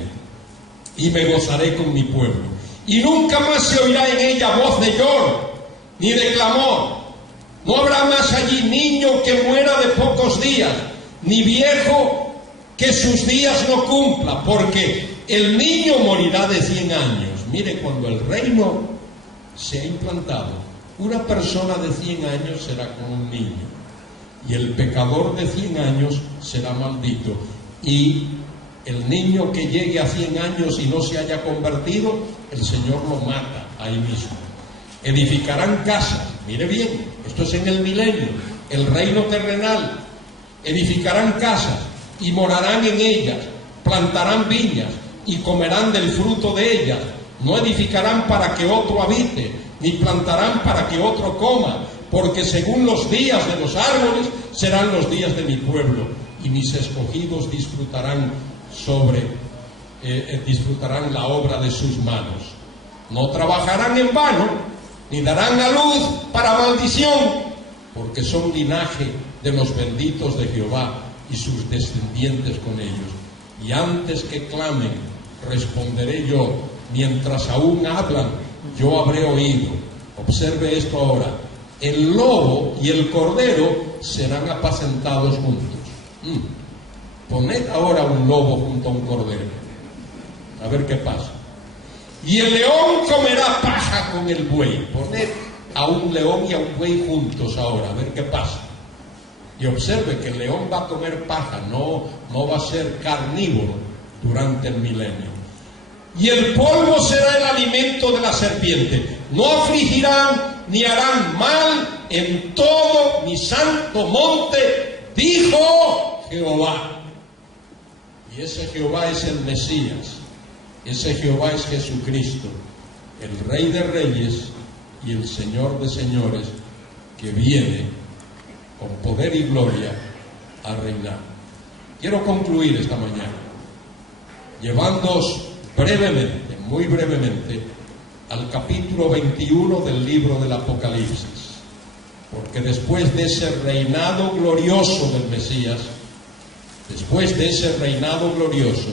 y me gozaré con mi pueblo. Y nunca más se oirá en ella voz de lloro ni de clamor. No habrá más allí niño que muera de pocos días, ni viejo que sus días no cumpla, porque el niño morirá de 100 años. Mire, cuando el reino se ha implantado, una persona de 100 años será como un niño, y el pecador de 100 años será maldito. Y el niño que llegue a 100 años y no se haya convertido, el Señor lo mata ahí mismo. Edificarán casas, mire bien, esto es en el milenio, el reino terrenal. Edificarán casas y morarán en ellas, plantarán viñas y comerán del fruto de ellas. No edificarán para que otro habite, ni plantarán para que otro coma, porque según los días de los árboles serán los días de mi pueblo, y mis escogidos disfrutarán disfrutarán la obra de sus manos. No trabajarán en vano, ni darán a luz para maldición, porque son linaje de los benditos de Jehová y sus descendientes con ellos. Y antes que clamen, responderé yo, mientras aún hablan, yo habré oído. Observe esto ahora: el lobo y el cordero serán apacentados juntos. Poned ahora un lobo junto a un cordero, a ver qué pasa. Y el león comerá paja con el buey. Poned a un león y a un buey juntos ahora, a ver qué pasa. Y observe que el león va a comer paja, no va a ser carnívoro durante el milenio. Y el polvo será el alimento de la serpiente. No afligirán ni harán mal en todo mi santo monte, dijo Jehová. Y ese Jehová es el Mesías, ese Jehová es Jesucristo, el Rey de Reyes y el Señor de Señores, que viene con poder y gloria a reinar. Quiero concluir esta mañana llevándoos brevemente, muy brevemente, al capítulo 21 del libro del Apocalipsis, porque después de ese reinado glorioso del Mesías, después de ese reinado glorioso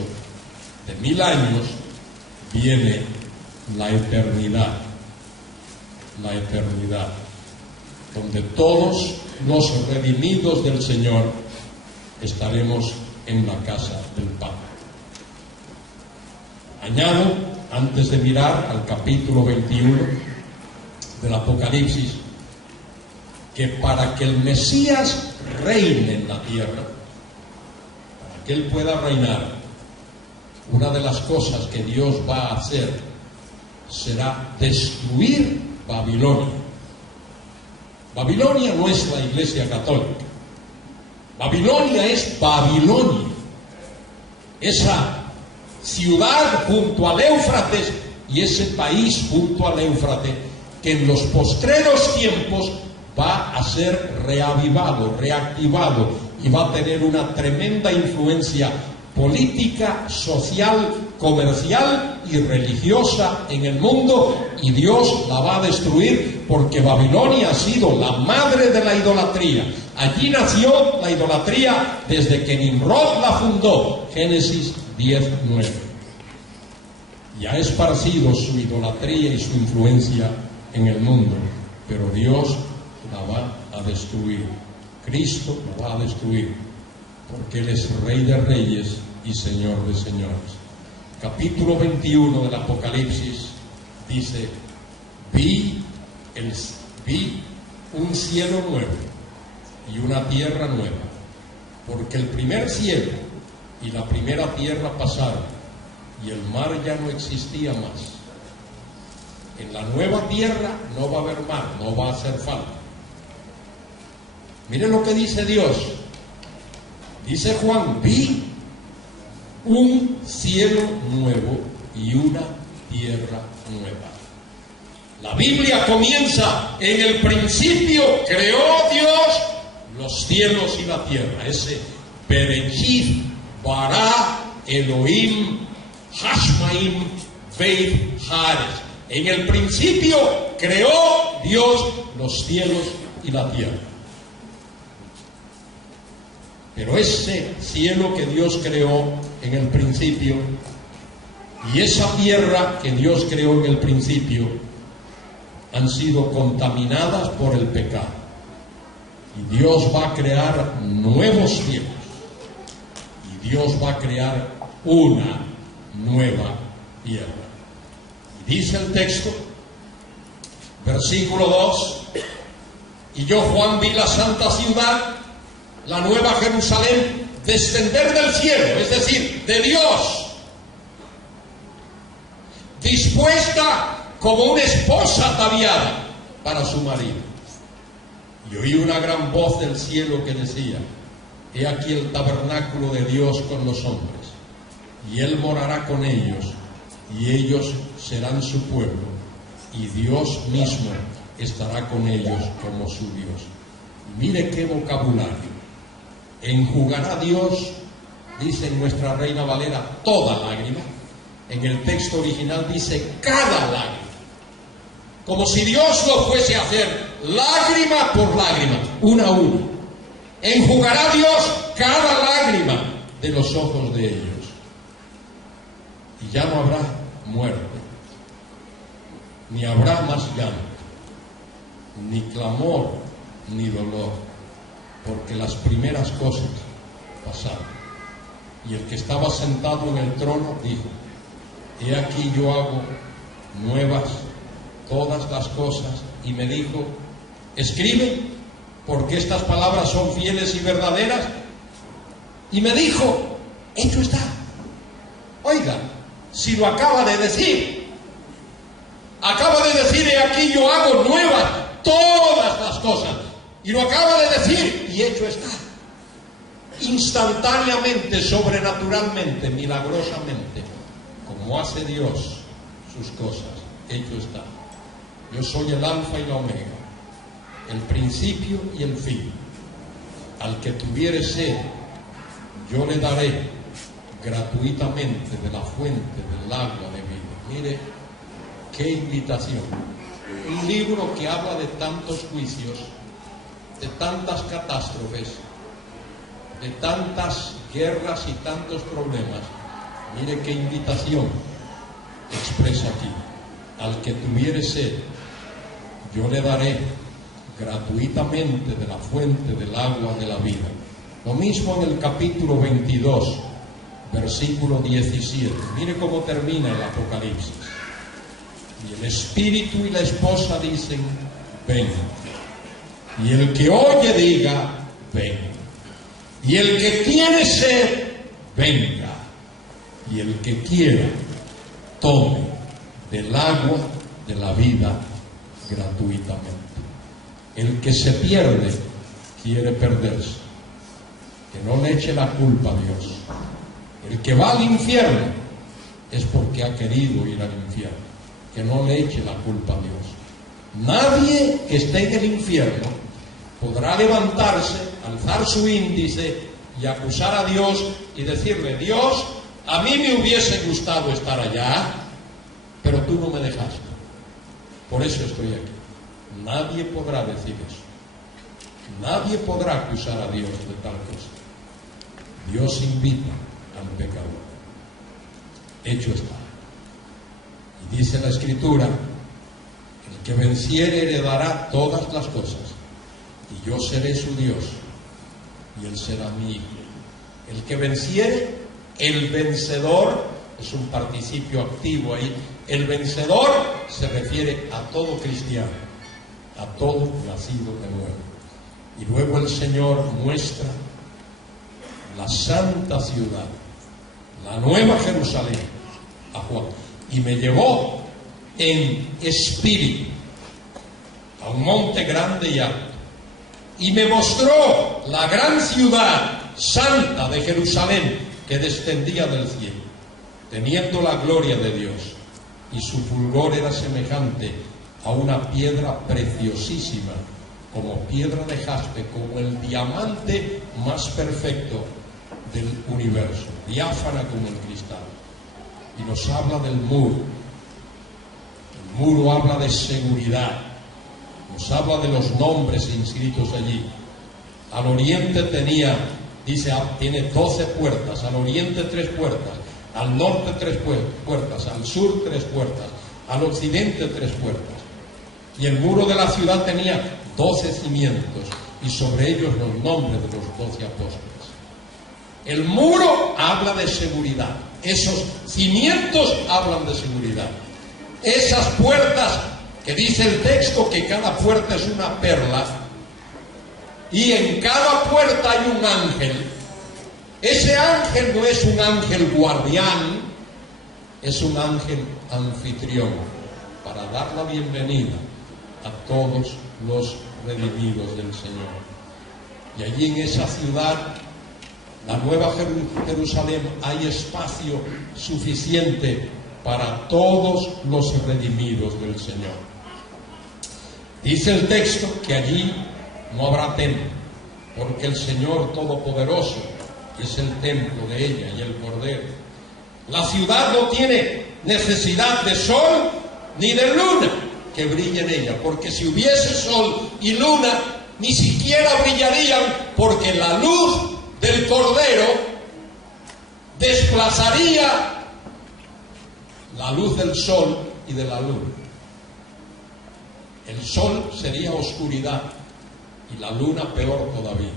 de 1000 años, viene la eternidad, donde todos los redimidos del Señor estaremos en la casa del Padre. Añado, antes de mirar al capítulo 21 del Apocalipsis, que para que el Mesías reine en la tierra, para que Él pueda reinar, una de las cosas que Dios va a hacer será destruir Babilonia. Babilonia no es la Iglesia Católica. Babilonia es Babilonia, esa ciudad junto al Éufrates y ese país junto al Éufrates, que en los postreros tiempos va a ser reavivado, reactivado, y va a tener una tremenda influencia política, social, comercial y religiosa en el mundo, y Dios la va a destruir, porque Babilonia ha sido la madre de la idolatría. Allí nació la idolatría desde que Nimrod la fundó, Génesis 10:9. Y ha esparcido su idolatría y su influencia en el mundo, pero Dios la va a destruir. Cristo la va a destruir, porque Él es Rey de Reyes y Señor de Señores. Capítulo 21 del Apocalipsis dice: vi un cielo nuevo y una tierra nueva, porque el primer cielo y la primera tierra pasaron, y el mar ya no existía más. En la nueva tierra no va a haber mar, no va a hacer falta. Miren lo que dice Dios. Dice Juan: vi un cielo nuevo y una tierra nueva. La Biblia comienza: en el principio creó Dios los cielos y la tierra. Ese Bereshit bara Elohim Hashmaim Veid Haaretz. En el principio creó Dios los cielos y la tierra. Pero ese cielo que Dios creó en el principio y esa tierra que Dios creó en el principio han sido contaminadas por el pecado. Y Dios va a crear nuevos cielos. Y Dios va a crear una nueva tierra. Y dice el texto, versículo 2: y yo, Juan, vi la santa ciudad, la nueva Jerusalén, descender del cielo, es decir, de Dios, dispuesta como una esposa ataviada para su marido. Y oí una gran voz del cielo que decía: he aquí el tabernáculo de Dios con los hombres, y Él morará con ellos, y ellos serán su pueblo, y Dios mismo estará con ellos como su Dios. Y mire qué vocabulario: Enjugará Dios, dice en nuestra Reina Valera, toda lágrima. En el texto original dice cada lágrima. Como si Dios lo fuese a hacer lágrima por lágrima, una a una. Enjugará Dios cada lágrima de los ojos de ellos. Y ya no habrá muerte, ni habrá más llanto, ni clamor, ni dolor, porque las primeras cosas pasaron. Y el que estaba sentado en el trono dijo: he aquí yo hago nuevas todas las cosas. Y me dijo: escribe, porque estas palabras son fieles y verdaderas. Y me dijo: hecho está. Oiga, si lo acaba de decir. Acaba de decir: he aquí yo hago nuevas todas las cosas. Y lo acaba de decir, y hecho está. Instantáneamente, sobrenaturalmente, milagrosamente, como hace Dios sus cosas, hecho está. Yo soy el alfa y la omega, el principio y el fin. Al que tuviere sed, yo le daré gratuitamente de la fuente del agua de vida. Mire qué invitación. Un libro que habla de tantos juicios, de tantas catástrofes, de tantas guerras y tantos problemas. Mire qué invitación expresa aquí. Al que tuviere sed, yo le daré gratuitamente de la fuente del agua de la vida. Lo mismo en el capítulo 22, versículo 17. Mire cómo termina el Apocalipsis. Y el espíritu y la esposa dicen: ven. Y el que oye diga: ven. Y el que tiene sed, venga. Y el que quiera, tome del agua de la vida gratuitamente. El que se pierde, quiere perderse. Que no le eche la culpa a Dios. El que va al infierno es porque ha querido ir al infierno. Que no le eche la culpa a Dios. Nadie que esté en el infierno podrá levantarse, alzar su índice y acusar a Dios y decirle: Dios, a mí me hubiese gustado estar allá, pero tú no me dejaste. Por eso estoy aquí. Nadie podrá decir eso. Nadie podrá acusar a Dios de tal cosa. Dios invita al pecador. Hecho está. Y dice la Escritura: el que venciere heredará todas las cosas, y yo seré su Dios, y él será mi hijo. El que venciere, el vencedor, es un participio activo ahí. El vencedor se refiere a todo cristiano, a todo nacido de nuevo. Y luego el Señor muestra la santa ciudad, la nueva Jerusalén, a Juan. Y me llevó en espíritu a un monte grande y alto, y me mostró la gran ciudad santa de Jerusalén, que descendía del cielo, teniendo la gloria de Dios, y su fulgor era semejante a una piedra preciosísima, como piedra de jaspe, como el diamante más perfecto del universo, diáfana como el cristal. Y nos habla del muro. El muro habla de seguridad, nos habla de los nombres inscritos allí. Al oriente tenía, dice, tiene 12 puertas, al oriente 3 puertas, al norte 3 puertas, al sur 3 puertas, al occidente 3 puertas. Y el muro de la ciudad tenía 12 cimientos, y sobre ellos los nombres de los 12 apóstoles. El muro habla de seguridad, esos cimientos hablan de seguridad. Esas puertas, que dice el texto que cada puerta es una perla, y en cada puerta hay un ángel. Ese ángel no es un ángel guardián, es un ángel anfitrión, para dar la bienvenida a todos los redimidos del Señor. Y allí en esa ciudad, la nueva Jerusalén, hay espacio suficiente para todos los redimidos del Señor. Dice el texto que allí no habrá templo, porque el Señor Todopoderoso es el templo de ella y el Cordero. La ciudad no tiene necesidad de sol ni de luna que brille en ella, porque si hubiese sol y luna, ni siquiera brillarían, porque la luz del Cordero desplazaría la luz del sol y de la luna. El sol sería oscuridad y la luna peor todavía,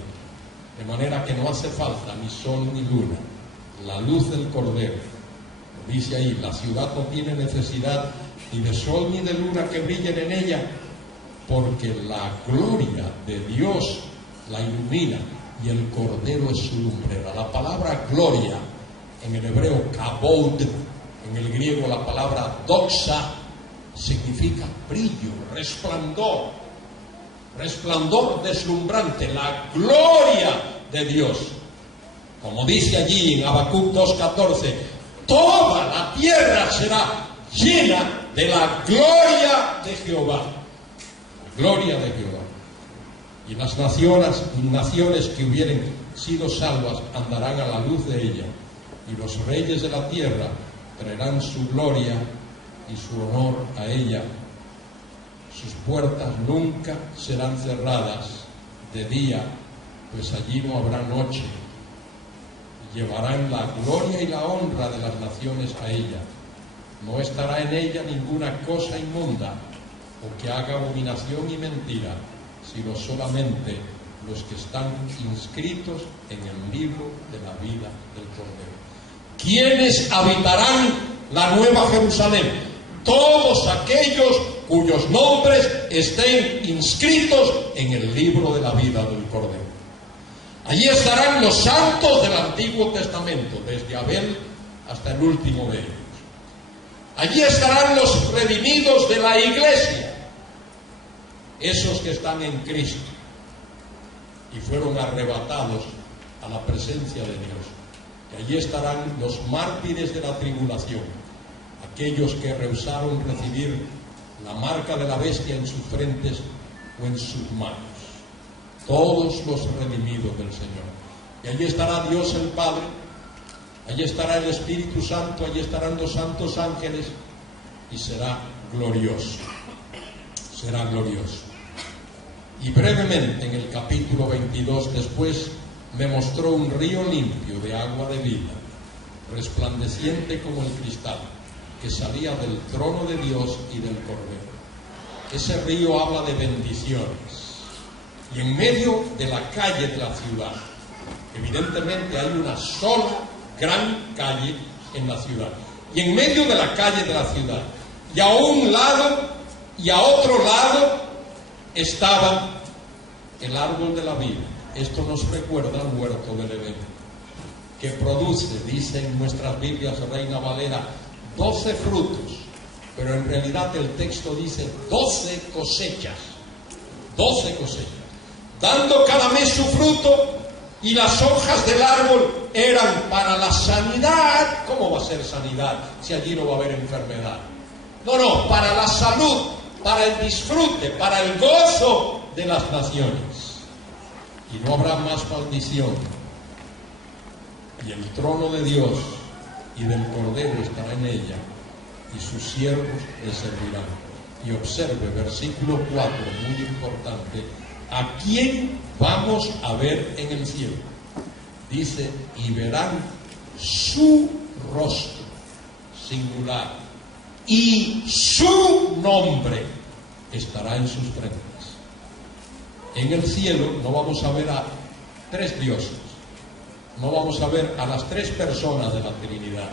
de manera que no hace falta ni sol ni luna, la luz del Cordero. Dice ahí, la ciudad no tiene necesidad ni de sol ni de luna que brillen en ella, porque la gloria de Dios la ilumina y el Cordero es su lumbrera. La palabra gloria, en el hebreo kabod, en el griego la palabra doxa, significa brillo, resplandor, resplandor deslumbrante, la gloria de Dios. Como dice allí en Habacuc 2:14, toda la tierra será llena de la gloria de Jehová. Gloria de Jehová. Y las naciones que hubieren sido salvas andarán a la luz de ella, y los reyes de la tierra traerán su gloria y su honor a ella. Sus puertas nunca serán cerradas de día, pues allí no habrá noche. Llevarán la gloria y la honra de las naciones a ella. No estará en ella ninguna cosa inmunda o que haga abominación y mentira, sino solamente los que están inscritos en el libro de la vida del Cordero. ¿Quiénes habitarán la nueva Jerusalén? Todos aquellos cuyos nombres estén inscritos en el libro de la vida del Cordero. Allí estarán los santos del Antiguo Testamento, desde Abel hasta el último de ellos. Allí estarán los redimidos de la Iglesia, esos que están en Cristo y fueron arrebatados a la presencia de Dios. Y allí estarán los mártires de la tribulación, aquellos que rehusaron recibir la marca de la bestia en sus frentes o en sus manos. Todos los redimidos del Señor. Y allí estará Dios el Padre, allí estará el Espíritu Santo, allí estarán los santos ángeles, y será glorioso. Será glorioso. Y brevemente, en el capítulo 22, después me mostró un río limpio de agua de vida, resplandeciente como el cristal, que salía del trono de Dios y del Cordero. Ese río habla de bendiciones. Y en medio de la calle de la ciudad, evidentemente hay una sola gran calle en la ciudad. Y en medio de la calle de la ciudad, y a un lado y a otro lado, estaba el árbol de la vida. Esto nos recuerda al huerto del Edén, que produce, dice en nuestras Biblias Reina Valera, 12 frutos, pero en realidad el texto dice 12 cosechas, 12 cosechas, dando cada mes su fruto, y las hojas del árbol eran para la sanidad. ¿Cómo va a ser sanidad si allí no va a haber enfermedad? No, para la salud, para el disfrute, para el gozo de las naciones. Y no habrá más maldición. Y el trono de Dios y del Cordero estará en ella, y sus siervos le servirán. Y observe, versículo 4, muy importante: ¿a quién vamos a ver en el cielo? Dice, y verán su rostro, singular, y su nombre estará en sus frentes. En el cielo no vamos a ver a tres dioses, no vamos a ver a las tres personas de la Trinidad.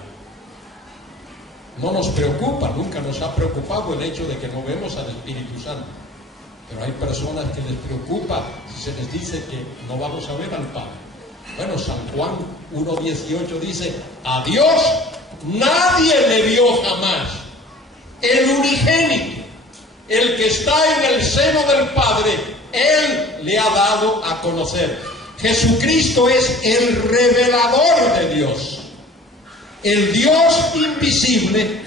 No nos preocupa, nunca nos ha preocupado el hecho de que no vemos al Espíritu Santo. Pero hay personas que les preocupa si se les dice que no vamos a ver al Padre. Bueno, San Juan 1:18 dice, a Dios nadie le vio jamás. El unigénito, el que está en el seno del Padre, Él le ha dado a conocer. Jesucristo es el revelador de Dios. El Dios invisible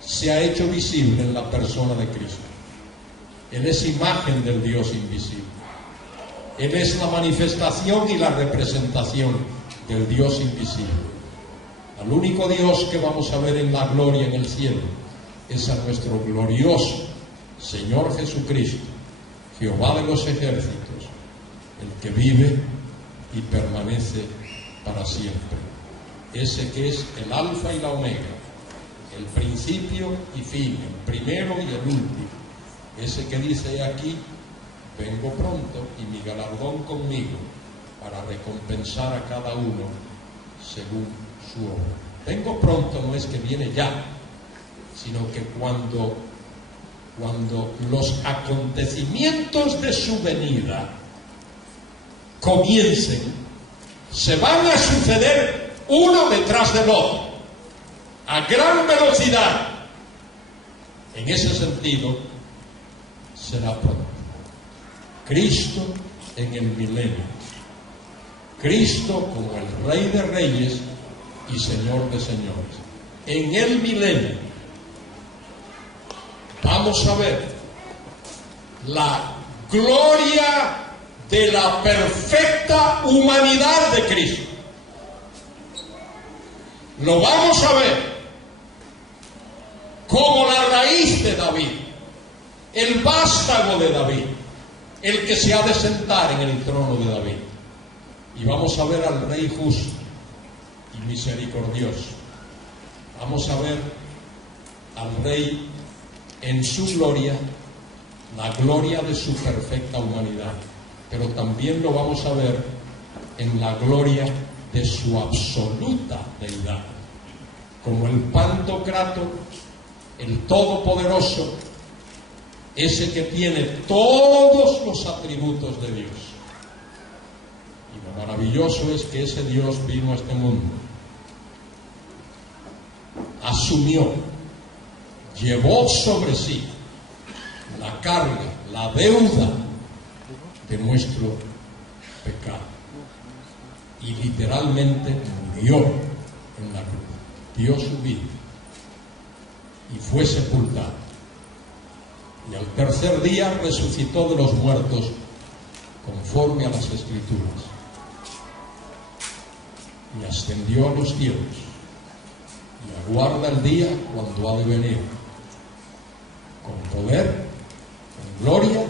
se ha hecho visible en la persona de Cristo. Él es imagen del Dios invisible. Él es la manifestación y la representación del Dios invisible. Al único Dios que vamos a ver en la gloria en el cielo es a nuestro glorioso Señor Jesucristo, Jehová de los ejércitos, el que vive y permanece para siempre. Ese que es el alfa y la omega, el principio y fin, el primero y el último. Ese que dice aquí: vengo pronto y mi galardón conmigo para recompensar a cada uno según su obra. Vengo pronto no es que viene ya, sino que cuando los acontecimientos de su venida comiencen, se van a suceder uno detrás del otro, a gran velocidad. En ese sentido, será pronto. Cristo en el milenio. Cristo como el Rey de Reyes y Señor de Señores. En el milenio vamos a ver la gloria de la perfecta humanidad de Cristo. Lo vamos a ver como la raíz de David, el vástago de David, el que se ha de sentar en el trono de David. Y vamos a ver al Rey justo y misericordioso. Vamos a ver al Rey en su gloria, la gloria de su perfecta humanidad, pero también lo vamos a ver en la gloria de su absoluta deidad, como el Pantocrator, el Todopoderoso, ese que tiene todos los atributos de Dios. Y lo maravilloso es que ese Dios vino a este mundo, asumió, llevó sobre sí la carga, la deuda de nuestro pecado, y literalmente murió en la cruz, dio su vida y fue sepultado, y al tercer día resucitó de los muertos conforme a las Escrituras, y ascendió a los cielos y aguarda el día cuando ha de venir con poder, con gloria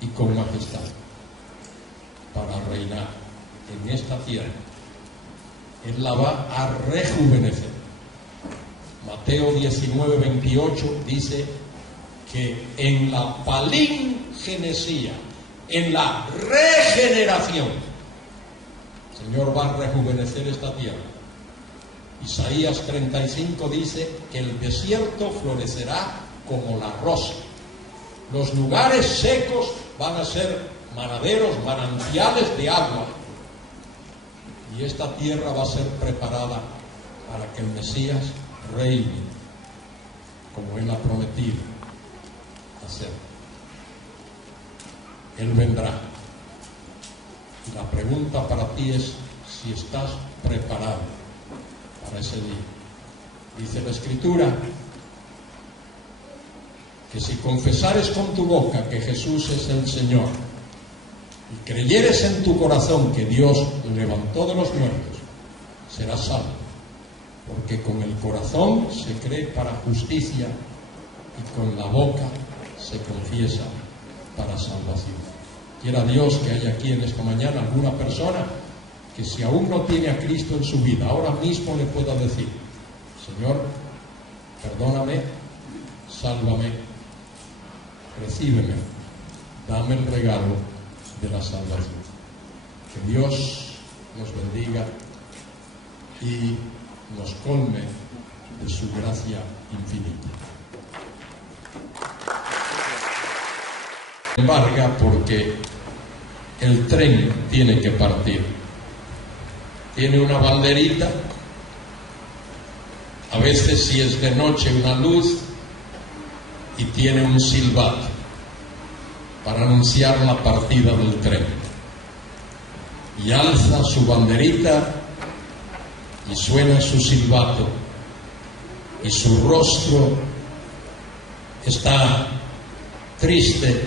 y con majestad para reinar en esta tierra. Él la va a rejuvenecer. Mateo 19:28 dice que en la palingenesía, en la regeneración, el Señor va a rejuvenecer esta tierra. Isaías 35 dice que el desierto florecerá como la rosa. Los lugares secos van a ser manaderos, manantiales de agua. Y esta tierra va a ser preparada para que el Mesías reine, como Él ha prometido hacer. Él vendrá. Y la pregunta para ti es si estás preparado para ese día. Dice la Escritura que si confesares con tu boca que Jesús es el Señor y creyeres en tu corazón que Dios lo levantó de los muertos, serás salvo, porque con el corazón se cree para justicia y con la boca se confiesa para salvación. Quiera Dios que haya aquí en esta mañana alguna persona que, si aún no tiene a Cristo en su vida, ahora mismo le pueda decir: Señor, perdóname, sálvame, recíbeme, dame el regalo de la salvación. Que Dios nos bendiga y nos colme de su gracia infinita. Embarga porque el tren tiene que partir. Tiene una banderita, a veces si es de noche una luz, y tiene un silbato para anunciar la partida del tren. Y alza su banderita y suena su silbato, y su rostro está triste,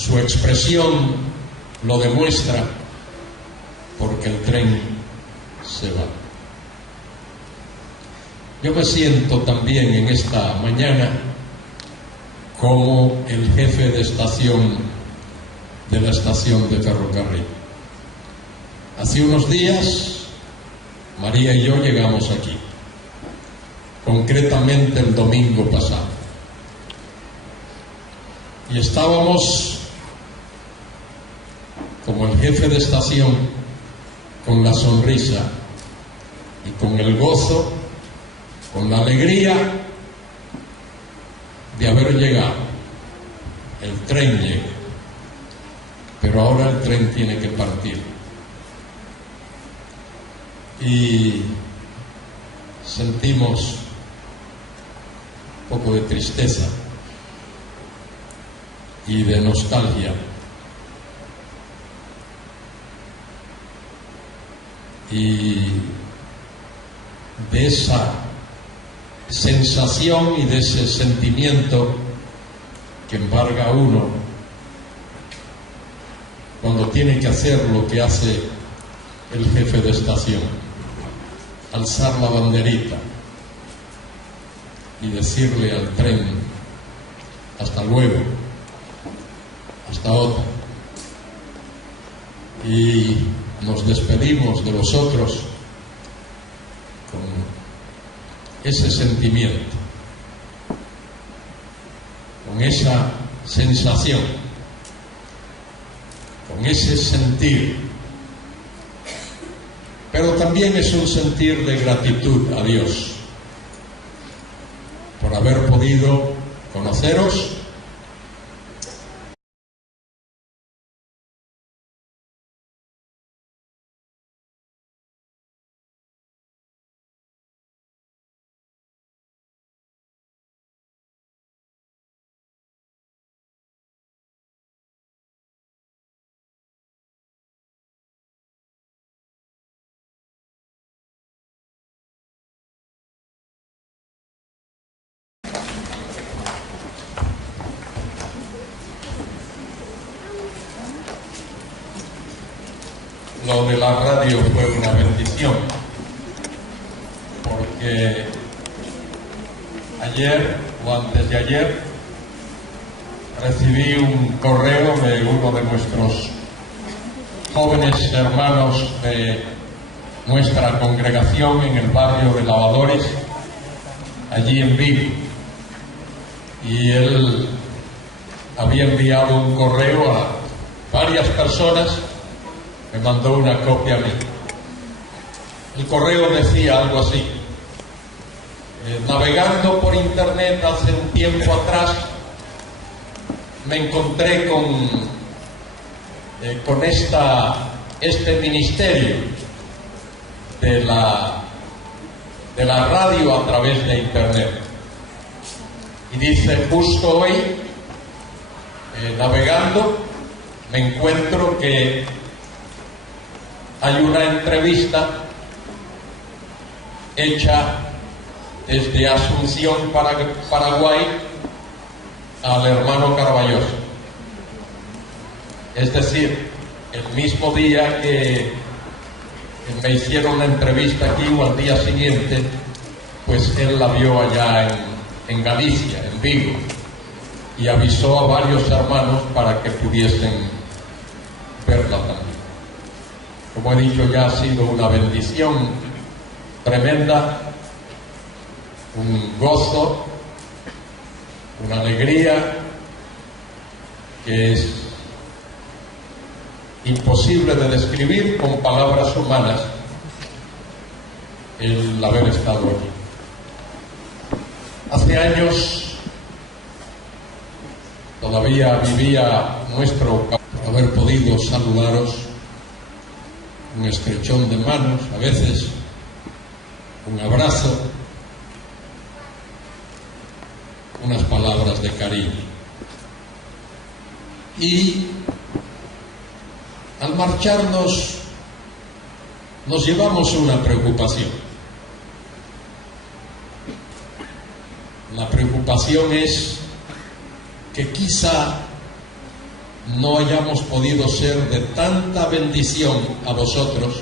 Su expresión lo demuestra porque el tren se va. Yo me siento también en esta mañana como el jefe de estación de la estación de ferrocarril. Hace unos días, María y yo llegamos aquí, concretamente el domingo pasado, y estábamos como el jefe de estación con la sonrisa y con el gozo, con la alegría de haber llegado. El tren llega, pero ahora el tren tiene que partir. Y sentimos un poco de tristeza y de nostalgia. Y de esa sensación y de ese sentimiento que embarga a uno cuando tiene que hacer lo que hace el jefe de estación: alzar la banderita y decirle al tren hasta luego, hasta otra, y nos despedimos de vosotros con ese sentimiento, con esa sensación, con ese sentir. Pero también es un sentir de gratitud a Dios por haber podido conoceros, lo de la radio fue una bendición, porque ayer o antes de ayer recibí un correo de uno de nuestros jóvenes hermanos de nuestra congregación en el barrio de Lavadores, allí en Vigo, y él había enviado un correo a varias personas. Me mandó una copia a mí. El correo decía algo así: navegando por internet hace un tiempo atrás, me encontré con este ministerio de la radio a través de internet. Y dice: justo hoy, navegando, me encuentro que hay una entrevista hecha desde Asunción, Paraguay, al hermano Carballosa. Es decir, el mismo día que me hicieron la entrevista aquí, o al día siguiente, pues él la vio allá en Galicia, en Vigo, y avisó a varios hermanos para que pudiesen verla también. Como he dicho, ya ha sido una bendición tremenda, un gozo, una alegría que es imposible de describir con palabras humanas, el haber estado allí. Hace años todavía vivía nuestro, por haber podido saludaros, un estrechón de manos, a veces un abrazo, unas palabras de cariño. Y al marcharnos nos llevamos una preocupación. La preocupación es que quizá no hayamos podido ser de tanta bendición a vosotros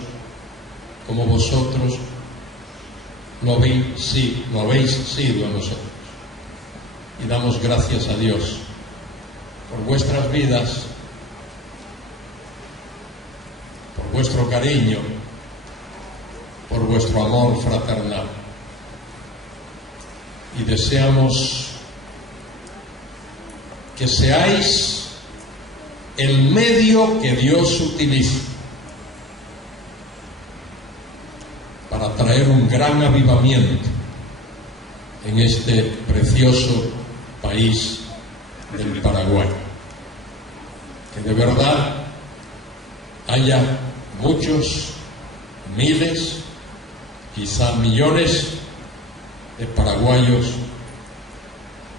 como vosotros lo habéis sido a nosotros. Y damos gracias a Dios por vuestras vidas, por vuestro cariño, por vuestro amor fraternal. Y deseamos que seáis el medio que Dios utilice para traer un gran avivamiento en este precioso país del Paraguay. Que de verdad haya muchos, miles, quizá millones de paraguayos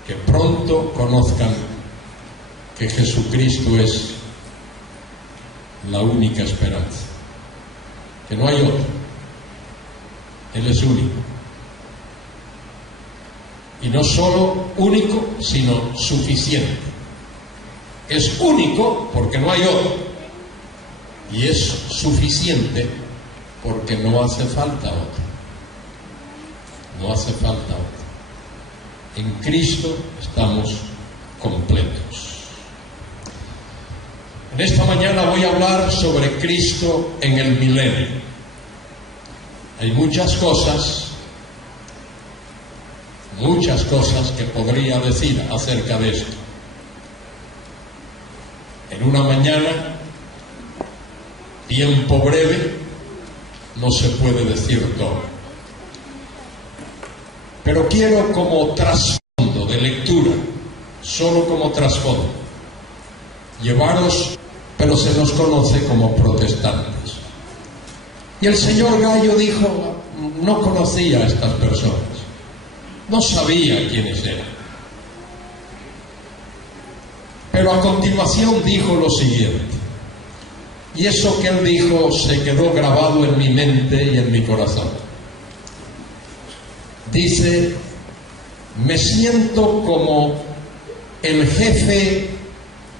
que pronto conozcan que Jesucristo es la única esperanza, que no hay otro, Él es único. Y no solo único, sino suficiente. Es único porque no hay otro, y es suficiente porque no hace falta otro. No hace falta otro. En Cristo estamos completos. En esta mañana voy a hablar sobre Cristo en el milenio. Hay muchas cosas que podría decir acerca de esto. En una mañana, tiempo breve, no se puede decir todo. Pero quiero como trasfondo de lectura, solo como trasfondo, llevaros, pero se nos conoce como protestantes. Y el señor Gallo dijo, no conocía a estas personas, no sabía quiénes eran. Pero a continuación dijo lo siguiente, y eso que él dijo se quedó grabado en mi mente y en mi corazón. Dice, me siento como el jefe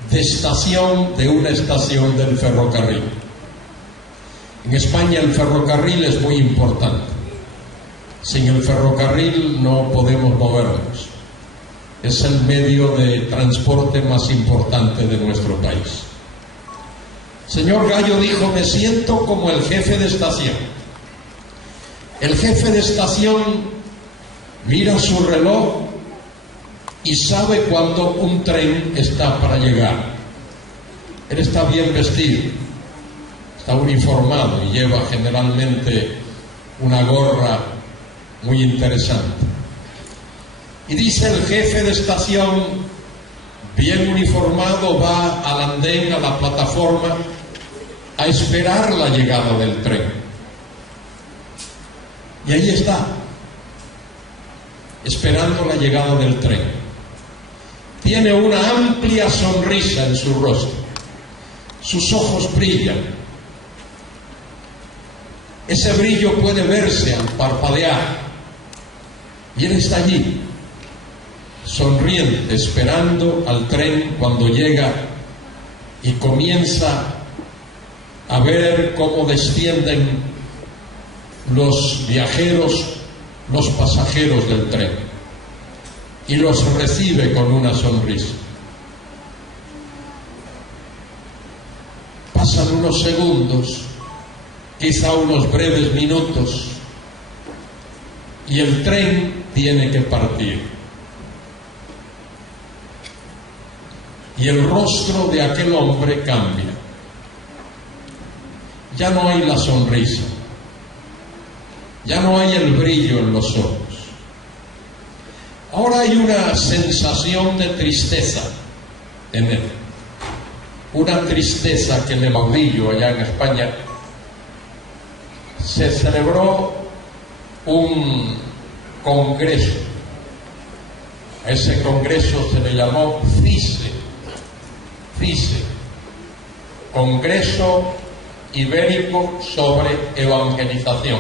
de estación de una estación del ferrocarril. En España el ferrocarril es muy importante. Sin el ferrocarril no podemos movernos. Es el medio de transporte más importante de nuestro país. Señor Gallo dijo, me siento como el jefe de estación. El jefe de estación mira su reloj y sabe cuándo un tren está para llegar. Él está bien vestido, está uniformado y lleva generalmente una gorra muy interesante. Y dice el jefe de estación, bien uniformado, va al andén, a la plataforma, a esperar la llegada del tren. Y ahí está, esperando la llegada del tren. Tiene una amplia sonrisa en su rostro, sus ojos brillan. Ese brillo puede verse al parpadear, y él está allí, sonriente, esperando al tren cuando llega, y comienza a ver cómo descienden los viajeros, los pasajeros del tren, y los recibe con una sonrisa. Pasan unos segundos, quizá unos breves minutos, y el tren tiene que partir. Y el rostro de aquel hombre cambia. Ya no hay la sonrisa, ya no hay el brillo en los ojos. Ahora hay una sensación de tristeza en él, una tristeza que en el Audillo, allá en España, se celebró un congreso. A ese congreso se le llamó CICE, Congreso Ibérico sobre Evangelización.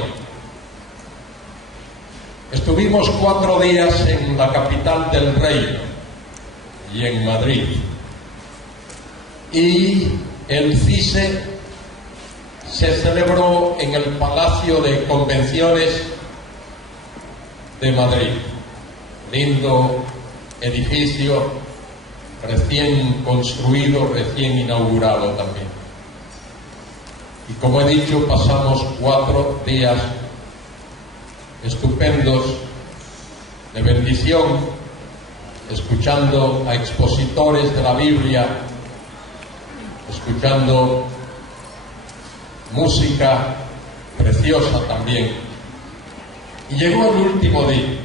Estuvimos 4 días en la capital del reino y en Madrid. y el CISE se celebró en el Palacio de Convenciones de Madrid. Lindo edificio, recién construido, recién inaugurado también. Y como he dicho, pasamos 4 días estupendos de bendición, escuchando a expositores de la Biblia, escuchando música preciosa también. Y llegó el último día,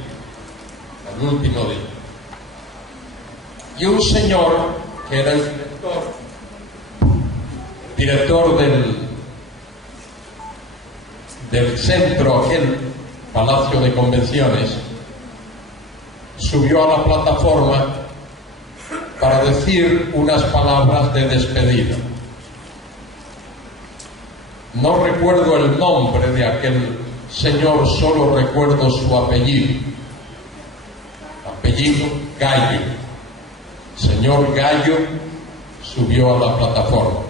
y un señor que era el director del centro, aquel Palacio de Convenciones, subió a la plataforma para decir unas palabras de despedida. No recuerdo el nombre de aquel señor, solo recuerdo su apellido Gallo. Señor Gallo subió a la plataforma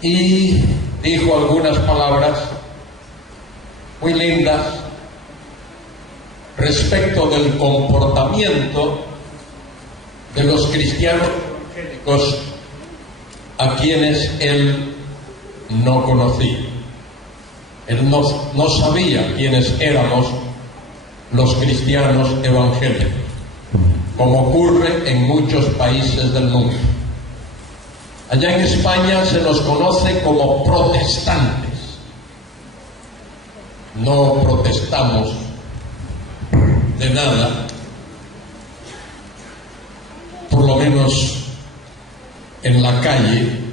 y dijo algunas palabras muy lindas respecto del comportamiento de los cristianos evangélicos a quienes él no conocía. Él no sabía quiénes éramos los cristianos evangélicos, como ocurre en muchos países del mundo. Allá en España se nos conoce como protestantes. No protestamos de nada, por lo menos en la calle,